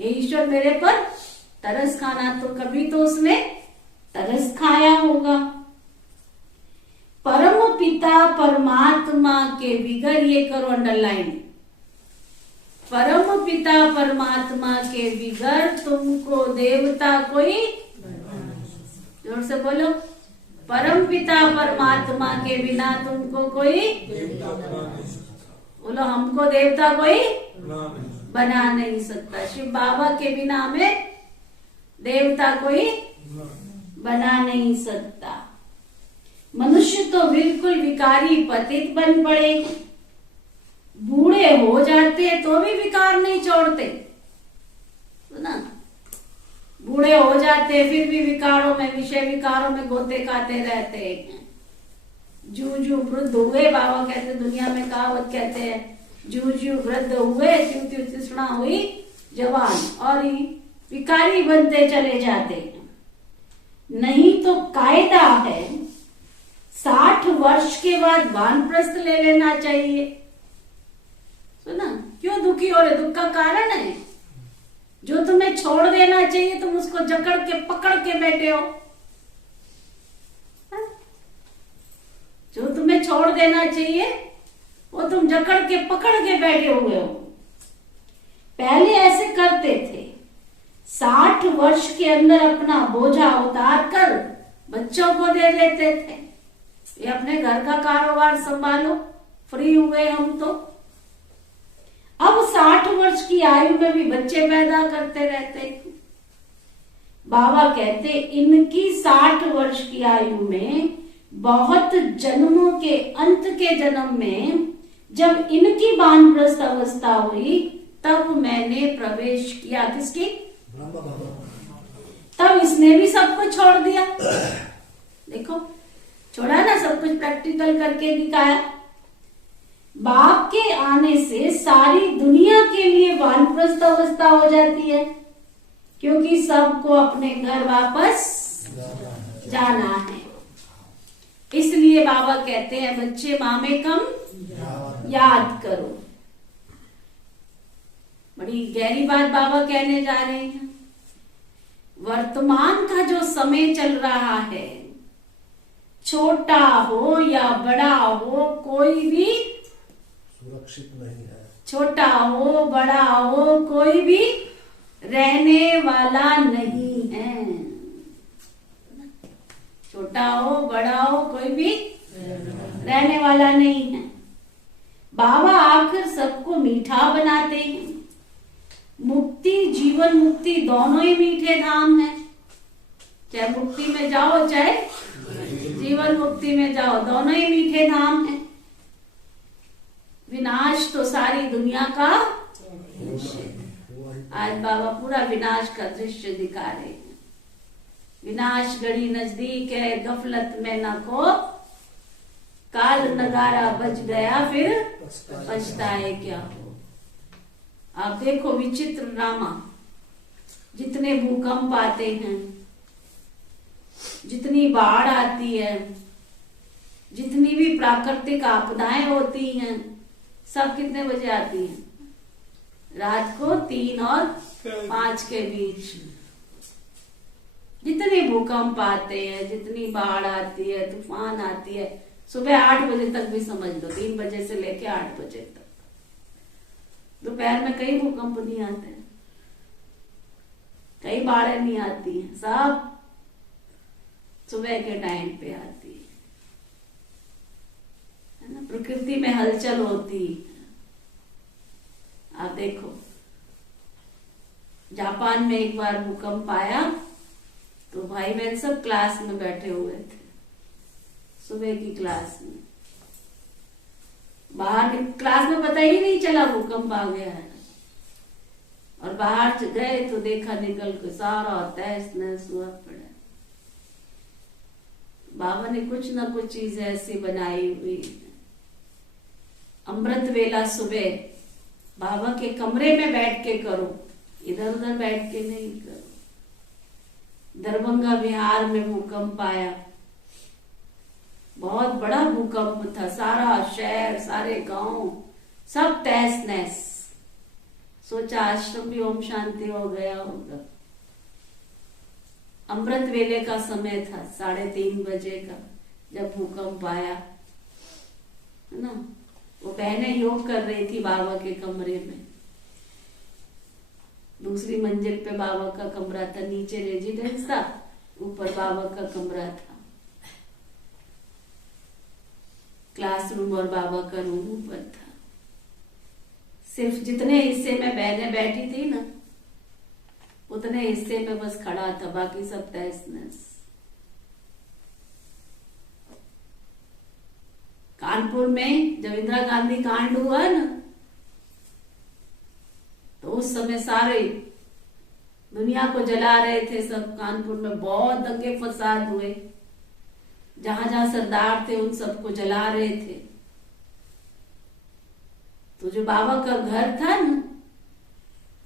हे ईश्वर मेरे पर तरस खाना, तो कभी तो उसने तरस खाया होगा। परम पिता परमात्मा के बिगर, ये करो अंडरलाइन, परम पिता परमात्मा के बिगर तुमको देवता कोई, जोर से बोलो, परम पिता परमात्मा के बिना तुमको कोई, बोलो हमको देवता कोई बना नहीं सकता। शिव बाबा के बिना हमें देवता कोई बना नहीं सकता। मनुष्य तो बिल्कुल विकारी पतित बन पड़े, बूढ़े हो जाते तो भी विकार नहीं छोड़ते, ना, बूढ़े हो जाते फिर भी विकारों में, विषय विकारों में गोते खाते रहते हैं। जू जू वृद्ध हुए, बाबा कहते दुनिया में कहावत कहते हैं, जू जू वृद्ध हुए त्यों त्यों तृष्णा हुई जवान, और विकारी बनते चले जाते हैं। नहीं तो कायदा है 60 वर्ष के बाद वानप्रस्थ ले लेना चाहिए। सुना, क्यों दुखी हो रहे, दुख का कारण है जो तुम्हें छोड़ देना चाहिए, तुम उसको जकड़ के पकड़ के बैठे हो। हा? जो तुम्हें छोड़ देना चाहिए वो तुम जकड़ के पकड़ के बैठे हुए हो। पहले ऐसे करते थे, 60 वर्ष के अंदर अपना बोझा उतार कर बच्चों को दे देते थे, ये अपने घर का कारोबार संभालो, फ्री हुए हम तो। अब 60 वर्ष की आयु में भी बच्चे पैदा करते रहते। बाबा कहते इनकी 60 वर्ष की आयु में, बहुत जन्मों के अंत के जन्म में जब इनकी वानप्रस्थ अवस्था हुई, तब मैंने प्रवेश किया। किसकी? तब इसने भी सब कुछ छोड़ दिया। देखो, छोड़ा ना, सब कुछ प्रैक्टिकल करके दिखाया। बाप के आने से सारी दुनिया के लिए वानप्रस्थ अवस्था हो जाती है, क्योंकि सबको अपने घर वापस जाना है। इसलिए बाबा कहते हैं बच्चे मामे कम याद करो। बड़ी गहरी बात बाबा कहने जा रहे हैं। वर्तमान का जो समय चल रहा है, छोटा हो या बड़ा हो, कोई भी सुरक्षित नहीं है। छोटा हो बड़ा हो, कोई भी रहने वाला नहीं है। छोटा हो बड़ा हो, कोई भी रहने वाला नहीं है। बाबा आकर सबको मीठा बनाते हैं। मुक्ति जीवन मुक्ति दोनों ही मीठे धाम है। चाहे मुक्ति में जाओ चाहे जीवन मुक्ति में जाओ, दोनों ही मीठे धाम है। विनाश तो सारी दुनिया का आज बाबा पूरा विनाश का दृश्य दिखा रहे हैं। विनाश घड़ी नजदीक है, गफलत में न खो, काल नगारा बज गया फिर पछताए क्या हो। आप देखो विचित्र ड्रामा, जितने भूकंप आते हैं, जितनी बाढ़ आती है, जितनी भी प्राकृतिक आपदाएं होती हैं, सब कितने बजे आती हैं? रात को 3 और 5 के बीच। जितने भूकंप आते हैं, जितनी बाढ़ आती है, तूफान आती है, सुबह 8 बजे तक भी समझ लो, 3 बजे से लेके 8 बजे तक। दोपहर में कई भूकंप नहीं आते, कई बाढ़ें नहीं आती हैं, सब सुबह के टाइम पे आती है ना। प्रकृति में हलचल होती है। आप देखो जापान में एक बार भूकंप आया तो भाई बहन सब क्लास में बैठे हुए थे, सुबह की क्लास में। बाहर क्लास में पता ही नहीं चला भूकंप आ गया है, और बाहर गए तो देखा निकल के सारा तहस नहस हुआ पड़ा। बाबा ने कुछ ना कुछ चीज ऐसी बनाई हुई है। अमृत वेला सुबह बाबा के कमरे में बैठ के करो, इधर उधर बैठ के नहीं करो। दरभंगा बिहार में भूकंप आया, बहुत बड़ा भूकंप था, सारा शहर सारे गांव सब तहस नहस। सोचा आश्रम भी ओम शांति हो गया होगा। अमृत वेले का समय था, 3:30 बजे का, जब भूकंप आया, है ना। वो बहनें योग कर रही थी बाबा के कमरे में। दूसरी मंजिल पे बाबा का कमरा था, नीचे रेजिडेंस था, ऊपर बाबा का कमरा था। क्लासरूम और बाबा का रूम ऊपर था। सिर्फ जितने हिस्से में बहनें बैठी थी ना, उतने हिस्से में बस खड़ा था, बाकी सब तहस नहस। कानपुर में जब इंदिरा गांधी कांड हुआ ना, तो उस समय सारे दुनिया को जला रहे थे सब। कानपुर में बहुत दंगे फसाद हुए, जहां जहां सरदार थे उन सबको जला रहे थे। तो जो बाबा का घर था ना,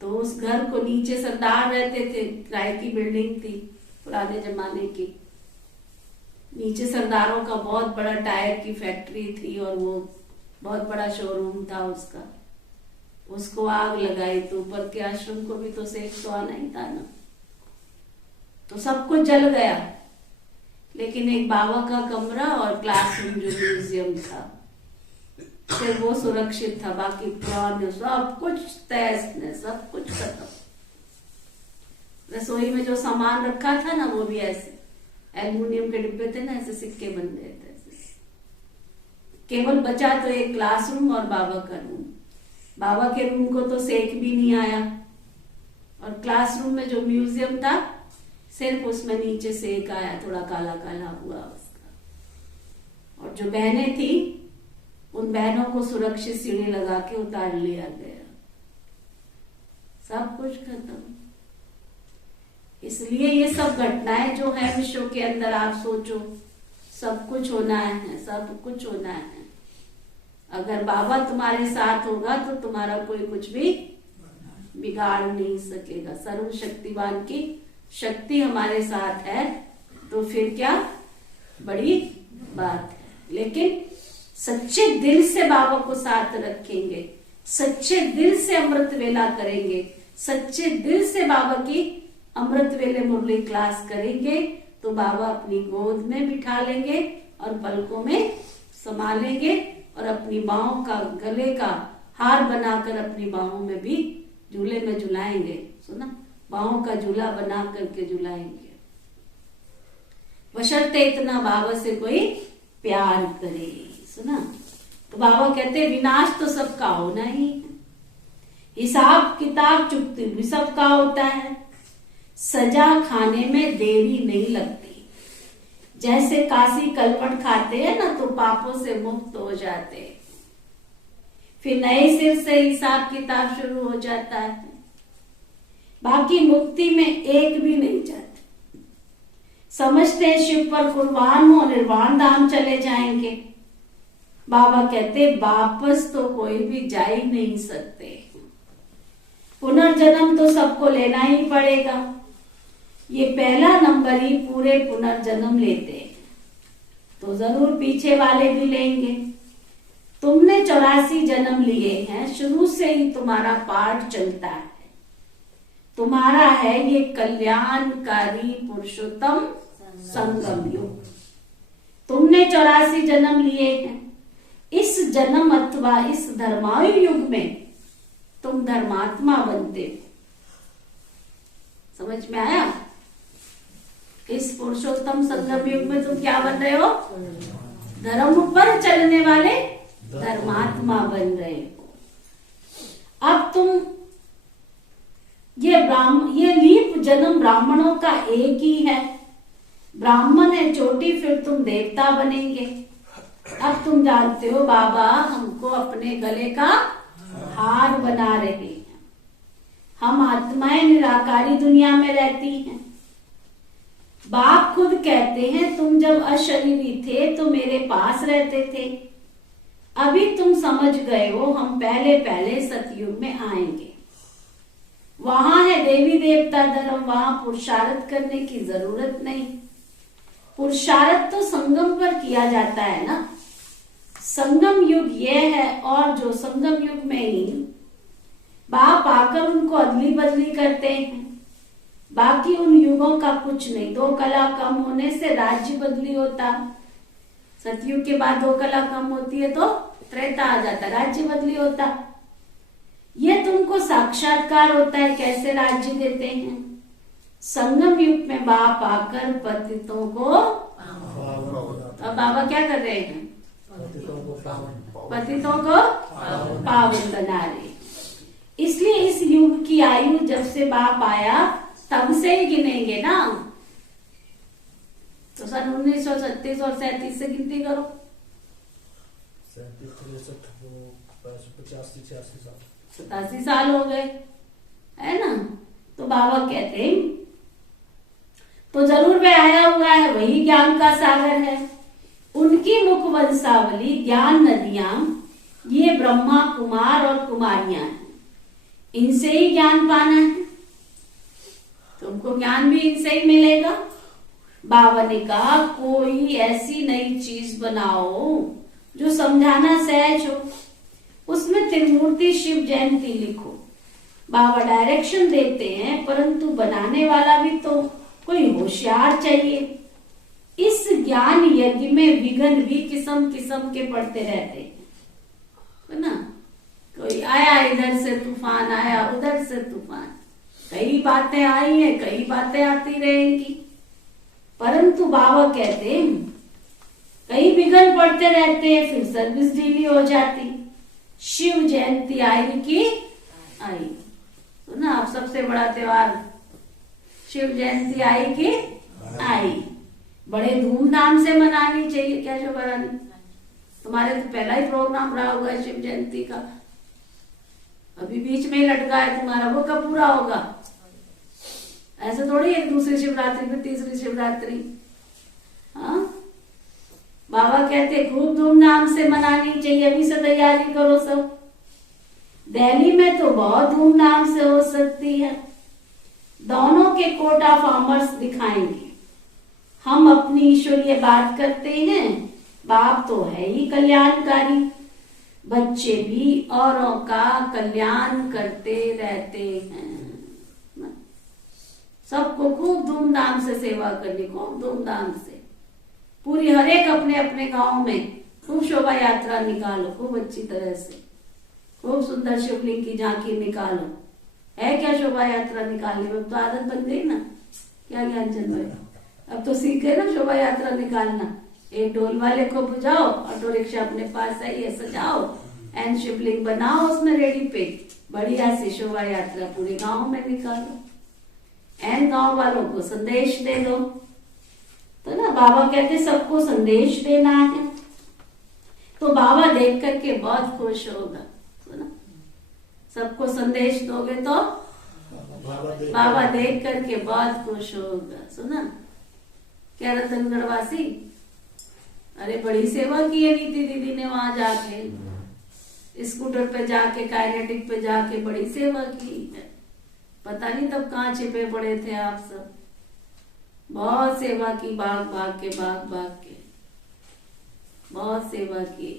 तो उस घर को नीचे सरदार रहते थे, किराए की बिल्डिंग थी पुराने जमाने की। नीचे सरदारों का बहुत बड़ा टायर की फैक्ट्री थी, और वो बहुत बड़ा शोरूम था उसका। उसको आग लगाई तो ऊपर के आश्रम को भी तो सेक तो आना ही था ना, तो सब कुछ जल गया। लेकिन एक बाबा का कमरा और क्लासरूम जो म्यूजियम था, फिर वो सुरक्षित था। बाकी पुराने सब कुछ तहस नहस, सब कुछ खत्म। रसोई में जो सामान रखा था ना, वो भी ऐसे एल्युमिनियम के डिब्बे थे ना, ऐसे सिक्के बन गए थे। केवल बचा तो एक क्लासरूम और बाबा का रूम। बाबा के रूम को तो सेक भी नहीं आया, और क्लासरूम में जो म्यूजियम था, सिर्फ उसमें नीचे सेक आया, थोड़ा काला काला हुआ उसका। और जो बहनें थी, उन बहनों को सुरक्षित सीढ़ी लगा के उतार लिया गया। सब कुछ खत्म। इसलिए ये सब घटनाएं जो है विश्व के अंदर, आप सोचो, सब कुछ होना है, सब कुछ होना है। अगर बाबा तुम्हारे साथ होगा तो तुम्हारा कोई कुछ भी बिगाड़ नहीं सकेगा। सर्वशक्तिवान की शक्ति हमारे साथ है, तो फिर क्या बड़ी बात है। लेकिन सच्चे दिल से बाबा को साथ रखेंगे, सच्चे दिल से अमृत वेला करेंगे, सच्चे दिल से बाबा की अमृत वेले मुरली क्लास करेंगे, तो बाबा अपनी गोद में बिठा लेंगे और पलकों में समा लेंगे, और अपनी बाहों का, गले का हार बनाकर अपनी बाहों में भी झूले में झुलाएंगे। सुना, बाहों का झूला बना करके झुलाएंगे। बशर्ते इतना बाबा से कोई प्यार करे। सुना, तो बाबा कहते विनाश तो सबका होना ही है, हिसाब किताब चुकती भी सबका होता है, सजा खाने में देरी नहीं लगती। जैसे काशी कलपट खाते हैं ना तो पापों से मुक्त हो जाते हैं, फिर नए सिर से हिसाब किताब शुरू हो जाता है। बाकी मुक्ति में एक भी नहीं जाते। समझते हैं शिव पर कुर्बान हो निर्वाण धाम चले जाएंगे। बाबा कहते वापस तो कोई भी जा ही नहीं सकते, पुनर्जन्म तो सबको लेना ही पड़ेगा। ये पहला नंबर ही पूरे पुनर्जन्म लेते हैं, तो जरूर पीछे वाले भी लेंगे। तुमने 84 जन्म लिए हैं, शुरू से ही तुम्हारा पाठ चलता है। तुम्हारा है ये कल्याणकारी पुरुषोत्तम संगम युग। तुमने 84 जन्म लिए हैं। इस जन्म अथवा इस धर्मायु युग में तुम धर्मात्मा बनते हो। समझ में आया? इस पुरुषोत्तम संगम युग में तुम क्या बन रहे हो? धर्म पर चलने वाले धर्मात्मा बन रहे हो। अब तुम ये लीप जन्म ब्राह्मणों का एक ही है। ब्राह्मण है चोटी, फिर तुम देवता बनेंगे। अब तुम जानते हो बाबा हमको अपने गले का हार बना रहे हैं। हम आत्माएं निराकारी दुनिया में रहती हैं। बाप खुद कहते हैं तुम जब अशरीरी थे तो मेरे पास रहते थे। अभी तुम समझ गए हो हम पहले पहले सतयुग में आएंगे। वहां है देवी देवता धर्म, वहां पुरुषार्थ करने की जरूरत नहीं। पुरुषार्थ तो संगम पर किया जाता है ना। संगम युग यह है, और जो संगम युग में ही बाप आकर उनको अदली बदली करते हैं। बाकी उन युगों का कुछ नहीं। 2 कला कम होने से राज्य बदली होता। सतयुग के बाद 2 कला कम होती है तो त्रेता आ जाता, राज्य बदली होता। ये तुमको साक्षात्कार होता है कैसे राज्य देते हैं। संगम युग में बाप आकर पतितों को, अब बाबा क्या कर रहे हैं? पतितों को पावन बना रहे। इसलिए इस युग की आयु जब से बाप आया तब से ही गिनेंगे ना। तो सन 1936 और 37 से गिनती करो। 87 साल हो गए, है ना। तो बाबा कहते हैं तो जरूर वे आया हुआ है, वही ज्ञान का सागर है। उनकी मुख वंशावली ज्ञान नदियां ये ब्रह्मा कुमार और कुमारियां हैं। इनसे ही ज्ञान पाना है। तुमको ज्ञान भी इनसे ही मिलेगा। बाबा ने कहा कोई ऐसी नई चीज बनाओ जो समझाना सहज हो। उसमें त्रिमूर्ति शिव जयंती लिखो। बाबा डायरेक्शन देते हैं, परंतु बनाने वाला भी तो कोई होशियार चाहिए। इस ज्ञान यज्ञ में विघ्न भी किस्म किस्म के पड़ते रहते हैं, है ना। कोई आया इधर से तूफान, आया उधर से तूफान। कई बातें आई हैं, कई बातें आती रहेंगी। परंतु बाबा कहते हैं कई विघ्न पड़ते रहते हैं, फिर सर्विस ढीली हो जाती। शिव जयंती आई कि आई, तो ना अब सबसे बड़ा त्योहार शिव जयंती आई कि आई। बड़े धूमधाम से मनानी चाहिए। क्या शोभा रानी, तुम्हारे तो पहला ही प्रोग्राम रहा होगा शिव जयंती का, अभी बीच में ही लटका है तुम्हारा, वो कब पूरा होगा? ऐसे थोड़ी एक दूसरी शिवरात्रि फिर तीसरी शिवरात्रि। हाँ, बाबा कहते खूब धूमधाम से मनानी चाहिए। अभी से तैयारी करो सब। दिल्ली में तो बहुत धूमधाम से हो सकती है। दोनों के कोट ऑफ आर्मर्स दिखाएंगे। हम अपनी ईश्वरीय बात करते हैं, बाप तो है ही कल्याणकारी। बच्चे भी औरों का कल्याण करते रहते हैं। सबको खूब धूमधाम से सेवा करनी, खूब धूमधाम से। पूरी हर एक अपने अपने गांव में खूब शोभा यात्रा निकालो, खूब अच्छी तरह से। खूब सुंदर शिवलिंग की झांकी निकालो। है क्या शोभा यात्रा निकालने में? तो आदत बन गई ना। क्या ज्ञानचंद भाई, अब तो सीख गए ना शोभा यात्रा निकालना। एक ढोल वाले को बुझाओ, ऑटो रिक्शा अपने पास है, ये सजाओ एंड शिवलिंग बनाओ उसमें रेडी पे, बढ़िया सी शोभा यात्रा पूरे गांव में निकालो एंड गांव वालों को संदेश दे दो। तो ना बाबा कहते सबको संदेश देना है, तो बाबा देख करके बहुत खुश होगा। तो ना सबको संदेश दोगे तो बाबा देख करके बहुत खुश होगा। सुना क्या रतनगढ़ वासी, अरे बड़ी सेवा की है नीति दीदी ने वहां जाके, स्कूटर पे जाके, काइनेटिक पे जाके बड़ी सेवा की है। पता नहीं तब कहाँ छिपे पड़े थे आप सब, बहुत सेवा की, भाग भाग के बहुत सेवा की।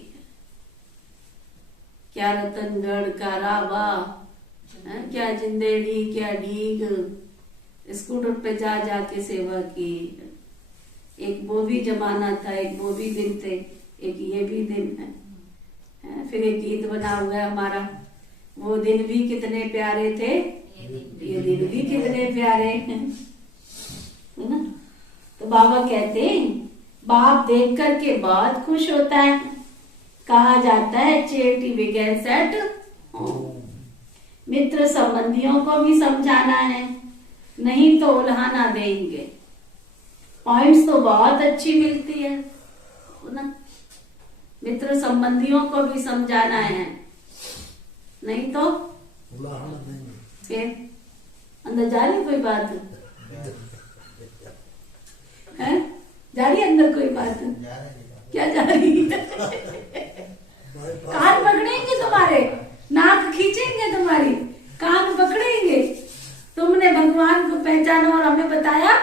क्या रतनगढ़ का रावा, क्या जिंदेड़ी, क्या ढीग, स्कूटर पे जा जाके सेवा की। एक वो भी जमाना था, एक वो भी दिन थे, एक ये भी दिन है। फिर एक गीत बना हुआ है हमारा, वो दिन भी कितने प्यारे थे, ये दिन भी कितने प्यारे हैं, है ना। तो बाबा कहते हैं बाप देख करके बहुत खुश होता है। कहा जाता है चेटी बिगेन सेट होम, मित्र संबंधियों को भी समझाना है, नहीं तो उल्हाना देंगे। पॉइंट्स तो बहुत अच्छी मिलती है ना, मित्र संबंधियों को भी समझाना है, नहीं तो फिर अंदर जा रही कोई बात है, जा रही अंदर कोई बात, क्या जा रही है? कान पकड़ेंगे तुम्हारे, नाक खींचेंगे तुम्हारी, कान पकड़ेंगे। तुमने भगवान को पहचाना और हमें बताया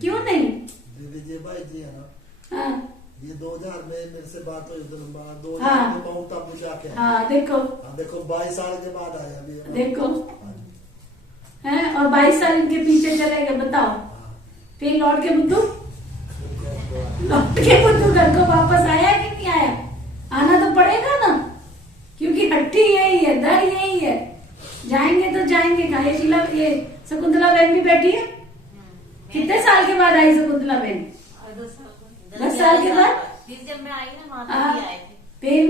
क्यों नहीं? दीदी जी भाई जी है ना, हाँ ये 2000 में मेरे से बात हुई, 2000 हाँ। में माउंट आबू जाके, हाँ देखो, देखो 22 साल के बाद आया अभी, देखो है, और 22 साल इनके पीछे चले गए, बताओ। फिर लौट के बुद्धू घर को वापस आया कि नहीं आया? आना तो पड़ेगा ना, क्योंकि हट्टी यही है, दर यही है, जाएंगे तो जाएंगे। कहा ये शीला, ये शकुंतला बहन भी बैठी है, कितने साल के बाद आई शकुंतला बहन? 10 साल के बाद। जब मैं आई ना वहां भी आए थे। फिर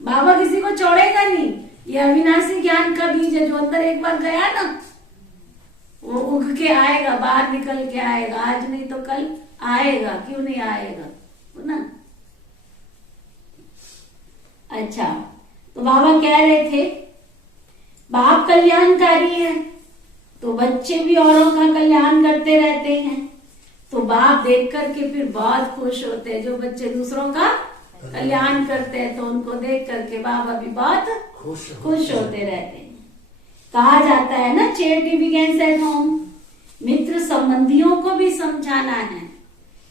बाबा किसी को छोड़ेगा नहीं, ये अविनाशी ज्ञान का बीज है, जो अंदर एक बार गया ना वो उग के आएगा, बाहर निकल के आएगा, आज नहीं तो कल आएगा, क्यों नहीं आएगा, हो ना। अच्छा, तो बाबा कह रहे थे बाप कल्याणकारी है, तो बच्चे भी औरों का कल्याण करते रहते हैं, तो बाप देख करके फिर बहुत खुश होते हैं। जो बच्चे दूसरों का कल्याण करते हैं तो उनको देख करके बाबा भी बहुत खुश होते रहते हैं। कहा जाता है ना चैरिटी बिगिंस एट होम, मित्र संबंधियों को भी समझाना है,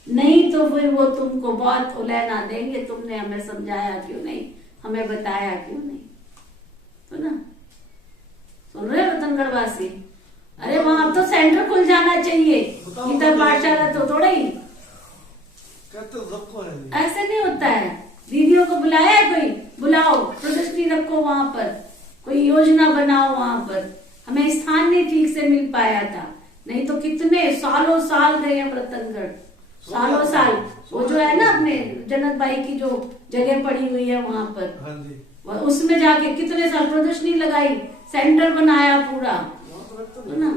नहीं तो फिर वो तुमको बहुत उलहना देंगे, तुमने हमें समझाया क्यों नहीं, हमें बताया क्यों नहीं। तो ना सुन रहे हो रतनगढ़ वासी, अरे वहां तो सेंटर खुल जाना चाहिए, गीता पाठशाला तो थोड़ा ही ऐसे नहीं होता है। दीदियों को बुलाया है कोई, बुलाओ, प्रदर्शनी रखो वहां पर, कोई योजना बनाओ वहां पर। हमें स्थान नहीं ठीक से मिल पाया था, नहीं तो कितने सालों साल गए हम रतनगढ़, सालों साल। वो जो है ना अपने जनक भाई की जो जगह पड़ी हुई है वहां पर, उसमें जाके कितने साल प्रदर्शनी लगाई, सेंटर बनाया पूरा, तो ना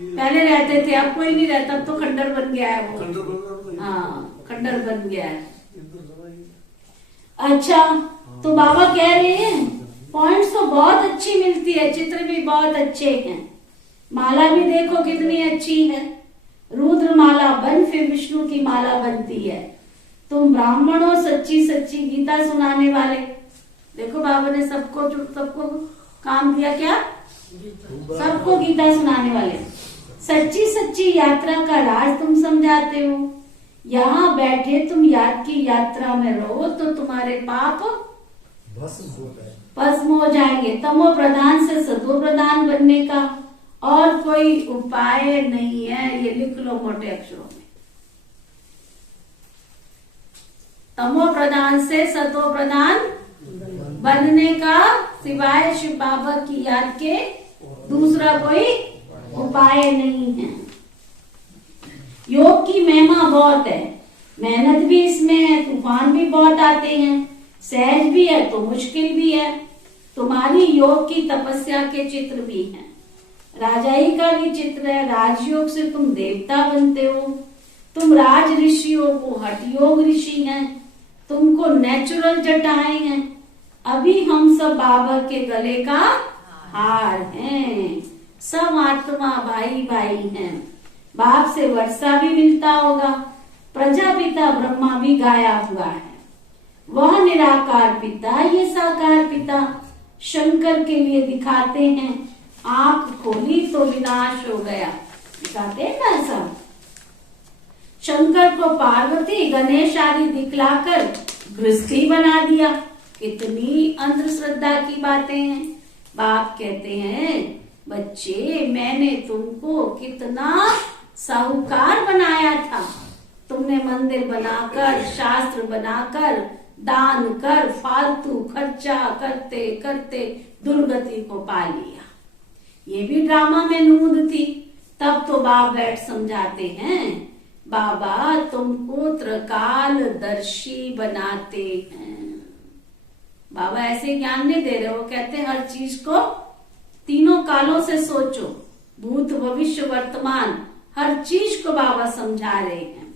पहले रहते थे, अब कोई नहीं रहता, अब तो खंडर बन गया है वो। हाँ खंडर बन गया है। अच्छा, तो बाबा कह रहे हैं पॉइंट्स तो बहुत अच्छी मिलती है, चित्र भी बहुत अच्छे हैं, माला भी देखो कितनी अच्छी है, रुद्र माला बन फिर विष्णु की माला बनती है। तुम ब्राह्मणों सच्ची सच्ची गीता सुनाने वाले, देखो बाबा ने सबको काम दिया, क्या सबको गीता सुनाने वाले, सच्ची सच्ची यात्रा का राज तुम समझाते हो। यहाँ बैठे तुम याद की यात्रा में रहो तो तुम्हारे पाप भस्म हो जाएंगे। तमो प्रधान से सतो प्रधान बनने का और कोई उपाय नहीं है, ये लिख लो मोटे अक्षरों में। तमो प्रधान से सतो प्रधान बनने का सिवाय शिव बाबा की याद के दूसरा कोई उपाय नहीं है। योग की महिमा बहुत है, मेहनत भी इसमें है, तूफान भी बहुत आते हैं, सहज भी है तो मुश्किल भी है। तुम्हारी योग की तपस्या के चित्र भी हैं, राजाई का भी चित्र है। राजयोग से तुम देवता बनते हो, तुम राज ऋषि हो, वो हठ योग ऋषि हैं, तुमको नेचुरल जटाएं हैं। अभी हम सब बाबा के गले का हार हैं, सब आत्मा भाई भाई हैं। बाप से वर्षा भी मिलता होगा, प्रजापिता ब्रह्मा भी गाया हुआ है। वह निराकार पिता, ये साकार पिता शंकर के लिए दिखाते हैं। आंख खोली तो विनाश हो गया, दिखाते हैं ना ऐसा। शंकर को पार्वती गणेश आदि दिखलाकर गृहस्थी बना दिया। कितनी अंधश्रद्धा की बातें हैं। बाप कहते हैं बच्चे, मैंने तुमको कितना साहूकार बनाया था। तुमने मंदिर बनाकर, शास्त्र बनाकर, दान कर, फालतू खर्चा करते करते दुर्गति को पा लिया। ये भी ड्रामा में नूंद थी। तब तो बाप बैठ समझाते हैं, बाबा तुमको त्रिकाल दर्शी बनाते हैं। बाबा ऐसे ज्ञान नहीं दे रहे, वो कहते हैं हर चीज को तीनों कालों से सोचो, भूत भविष्य वर्तमान, हर चीज को बाबा समझा रहे हैं।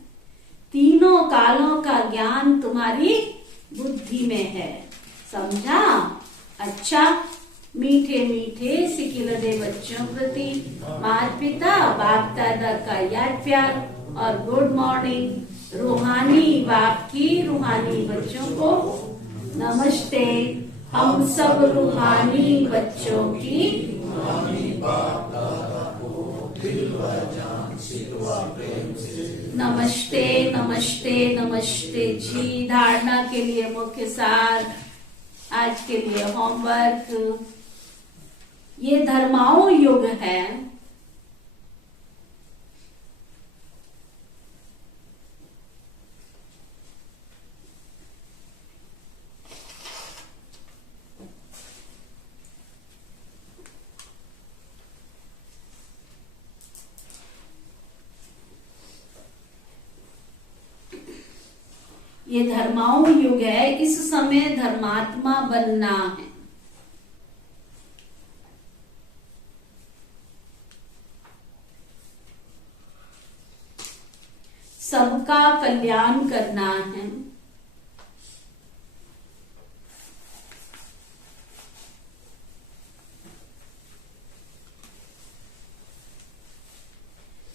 तीनों कालों का ज्ञान तुम्हारी बुद्धि में है, समझा? अच्छा, मीठे मीठे सिकिलदे बच्चों प्रति माता पिता बाप दादा का याद प्यार और गुड मॉर्निंग। रूहानी बाप की रूहानी बच्चों को नमस्ते। हम सब रूहानी बच्चों की नमस्ते नमस्ते नमस्ते जी। धारणा के लिए मुख्य सार, आज के लिए होमवर्क, ये धर्माओं युग है। ये धर्माओं युग है, इस समय धर्मात्मा बनना है। सबका कल्याण करना है।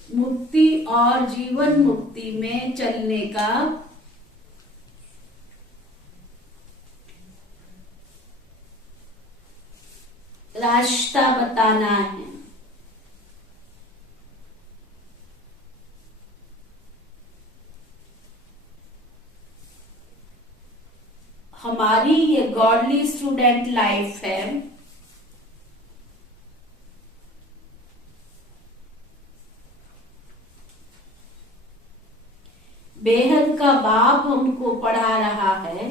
मुक्ति और जीवन मुक्ति में चलने का रास्ता बताना है। हमारी ये गॉडली स्टूडेंट लाइफ है। बेहद का बाप हमको पढ़ा रहा है।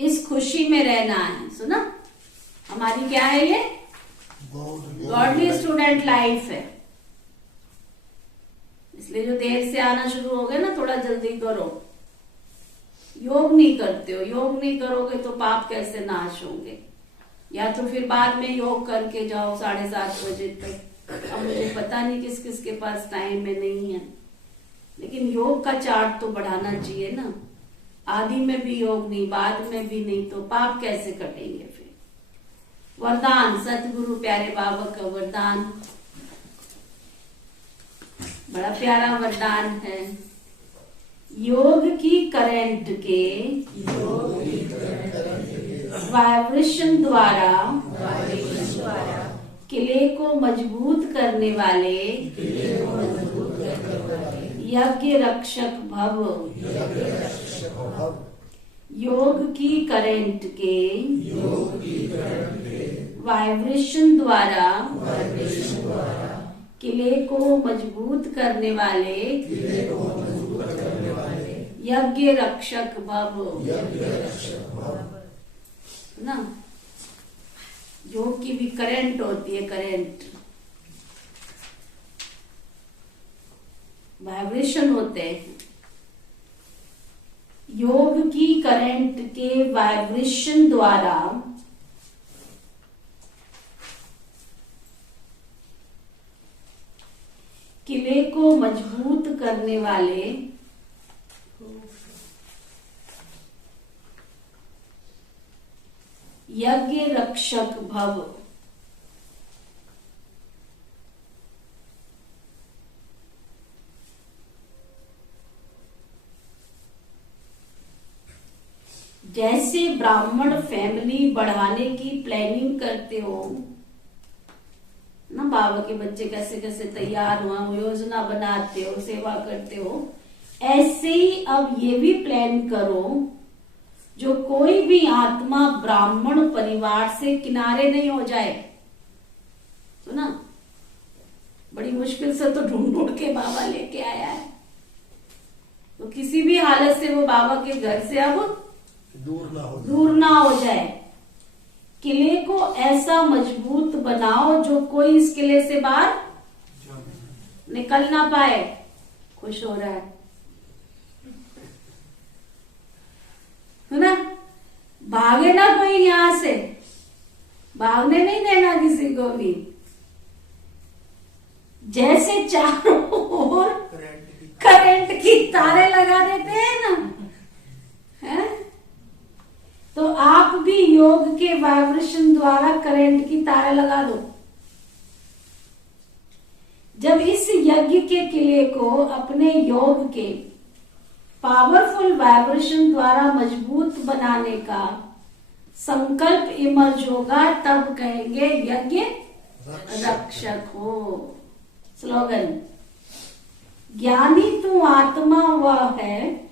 इस खुशी में रहना है। सुना, हमारी क्या है ये गॉडली स्टूडेंट लाइफ है। इसलिए जो देर से आना शुरू हो गया ना, थोड़ा जल्दी करो। योग नहीं करते हो, योग नहीं करोगे तो पाप कैसे नाश होंगे? या तो फिर बाद में योग करके जाओ 7:30 बजे तक। अब मुझे पता नहीं किस किस के पास टाइम में नहीं है, लेकिन योग का चार्ट तो बढ़ाना चाहिए ना। आदि में भी योग नहीं, बाद में भी नहीं, तो पाप कैसे कटेंगे फिर? वरदान, सतगुरु प्यारे बाबा का वरदान, बड़ा प्यारा वरदान है। योग की करंट के वाइब्रेशन द्वारा किले को मजबूत करने वाले यज्ञ रक्षक भव। योग की करंट के वाइब्रेशन द्वारा किले को मजबूत करने वाले यज्ञ रक्षक भव। ना, योग की भी करंट होती है, करंट वाइब्रेशन होते हैं। योग की करंट के वाइब्रेशन द्वारा किले को मजबूत करने वाले यज्ञ रक्षक भव जैसे ब्राह्मण फैमिली बढ़ाने की प्लानिंग करते हो ना, बाबा के बच्चे कैसे कैसे तैयार हुआ, योजना बनाते हो, सेवा करते हो, ऐसे ही अब ये भी प्लान करो जो कोई भी आत्मा ब्राह्मण परिवार से किनारे नहीं हो जाए। सुना, बड़ी मुश्किल से तो ढूंढ ढूंढ के बाबा लेके आया है, तो किसी भी हालत से वो बाबा के घर से अब दूर ना हो जाए। किले को ऐसा मजबूत बनाओ जो कोई इस किले से बाहर निकल ना पाए। खुश हो रहा है ना? भागे ना कोई यहां से, भागने नहीं देना किसी को भी। जैसे चारों ओर करंट की तारे लगा देते हैं ना, है? तो आप भी योग के वाइब्रेशन द्वारा करंट की तारे लगा दो। जब इस यज्ञ के किले को अपने योग के पावरफुल वाइब्रेशन द्वारा मजबूत बनाने का संकल्प इमर्ज होगा, तब कहेंगे यज्ञ रक्षक हो। स्लोगन, ज्ञानी तू आत्मा वह है,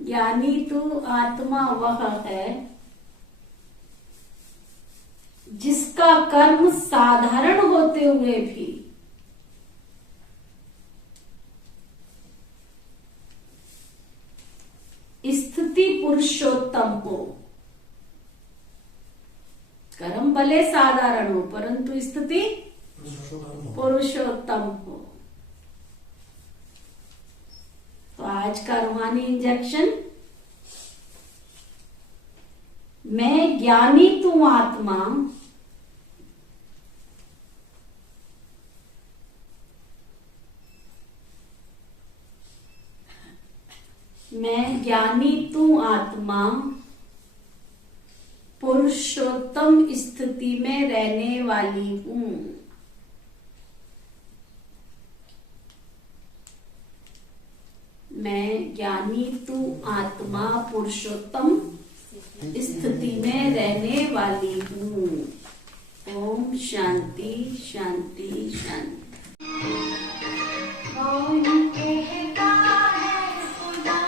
ज्ञानी तू आत्मा वह है जिसका कर्म साधारण होते हुए भी स्थिति पुरुषोत्तम हो। कर्म भले साधारण हो परंतु स्थिति पुरुषोत्तम हो। तो आज का रूहानी इंजेक्शन, मैं ज्ञानी तू आत्मा मैं ज्ञानी तू आत्मा पुरुषोत्तम स्थिति में रहने वाली हूं। मैं ज्ञानी तू आत्मा पुरुषोत्तम स्थिति में रहने वाली हूँ। ओम शांति शांति शांति। कौन कहता है खुदा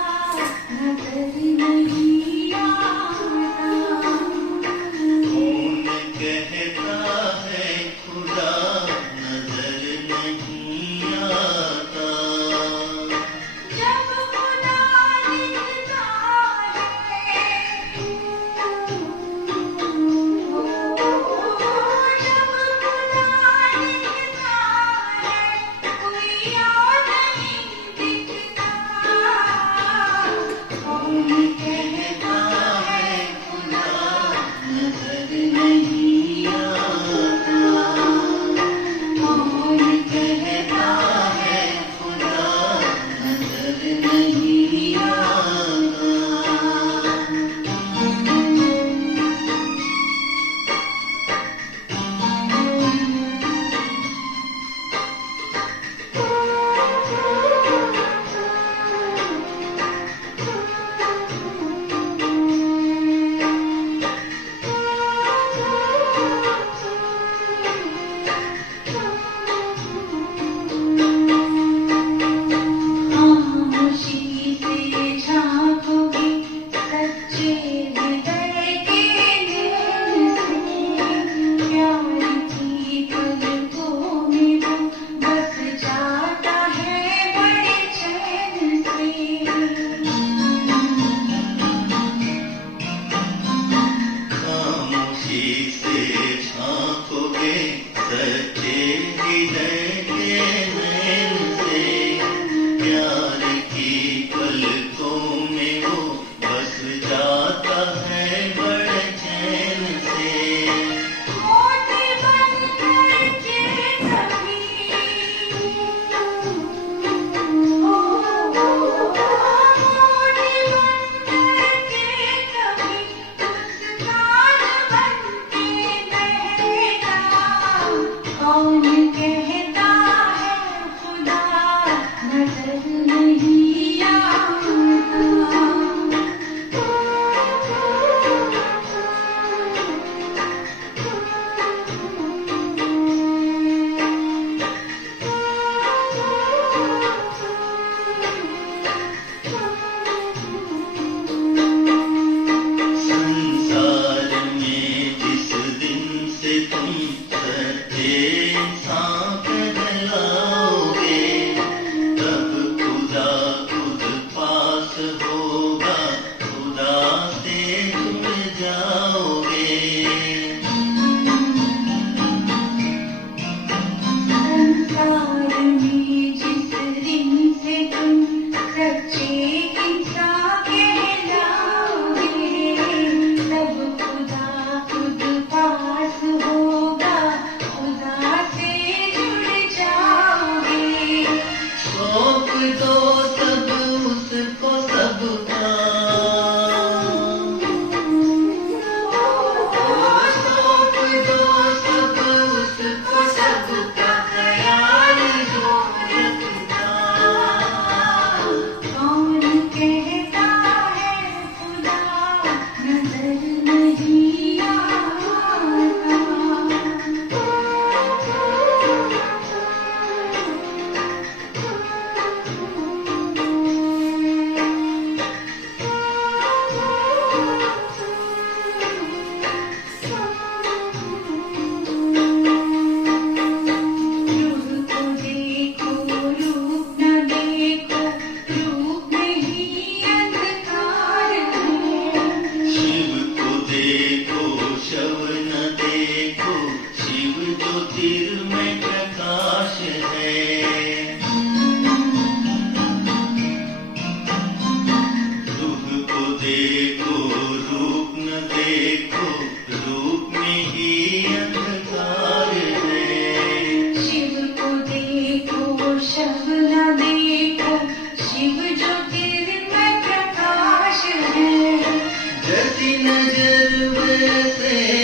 नजर नहीं आता? कौन कहता है खुदा नजर नहीं आता? से झांकोगे सच्चे हृदय के देखो रूप में ही अंधकार है। शिव को देखो शब न देखो, शिव ज्योतिर्मय प्रकाश है। जैसी नजर वैसे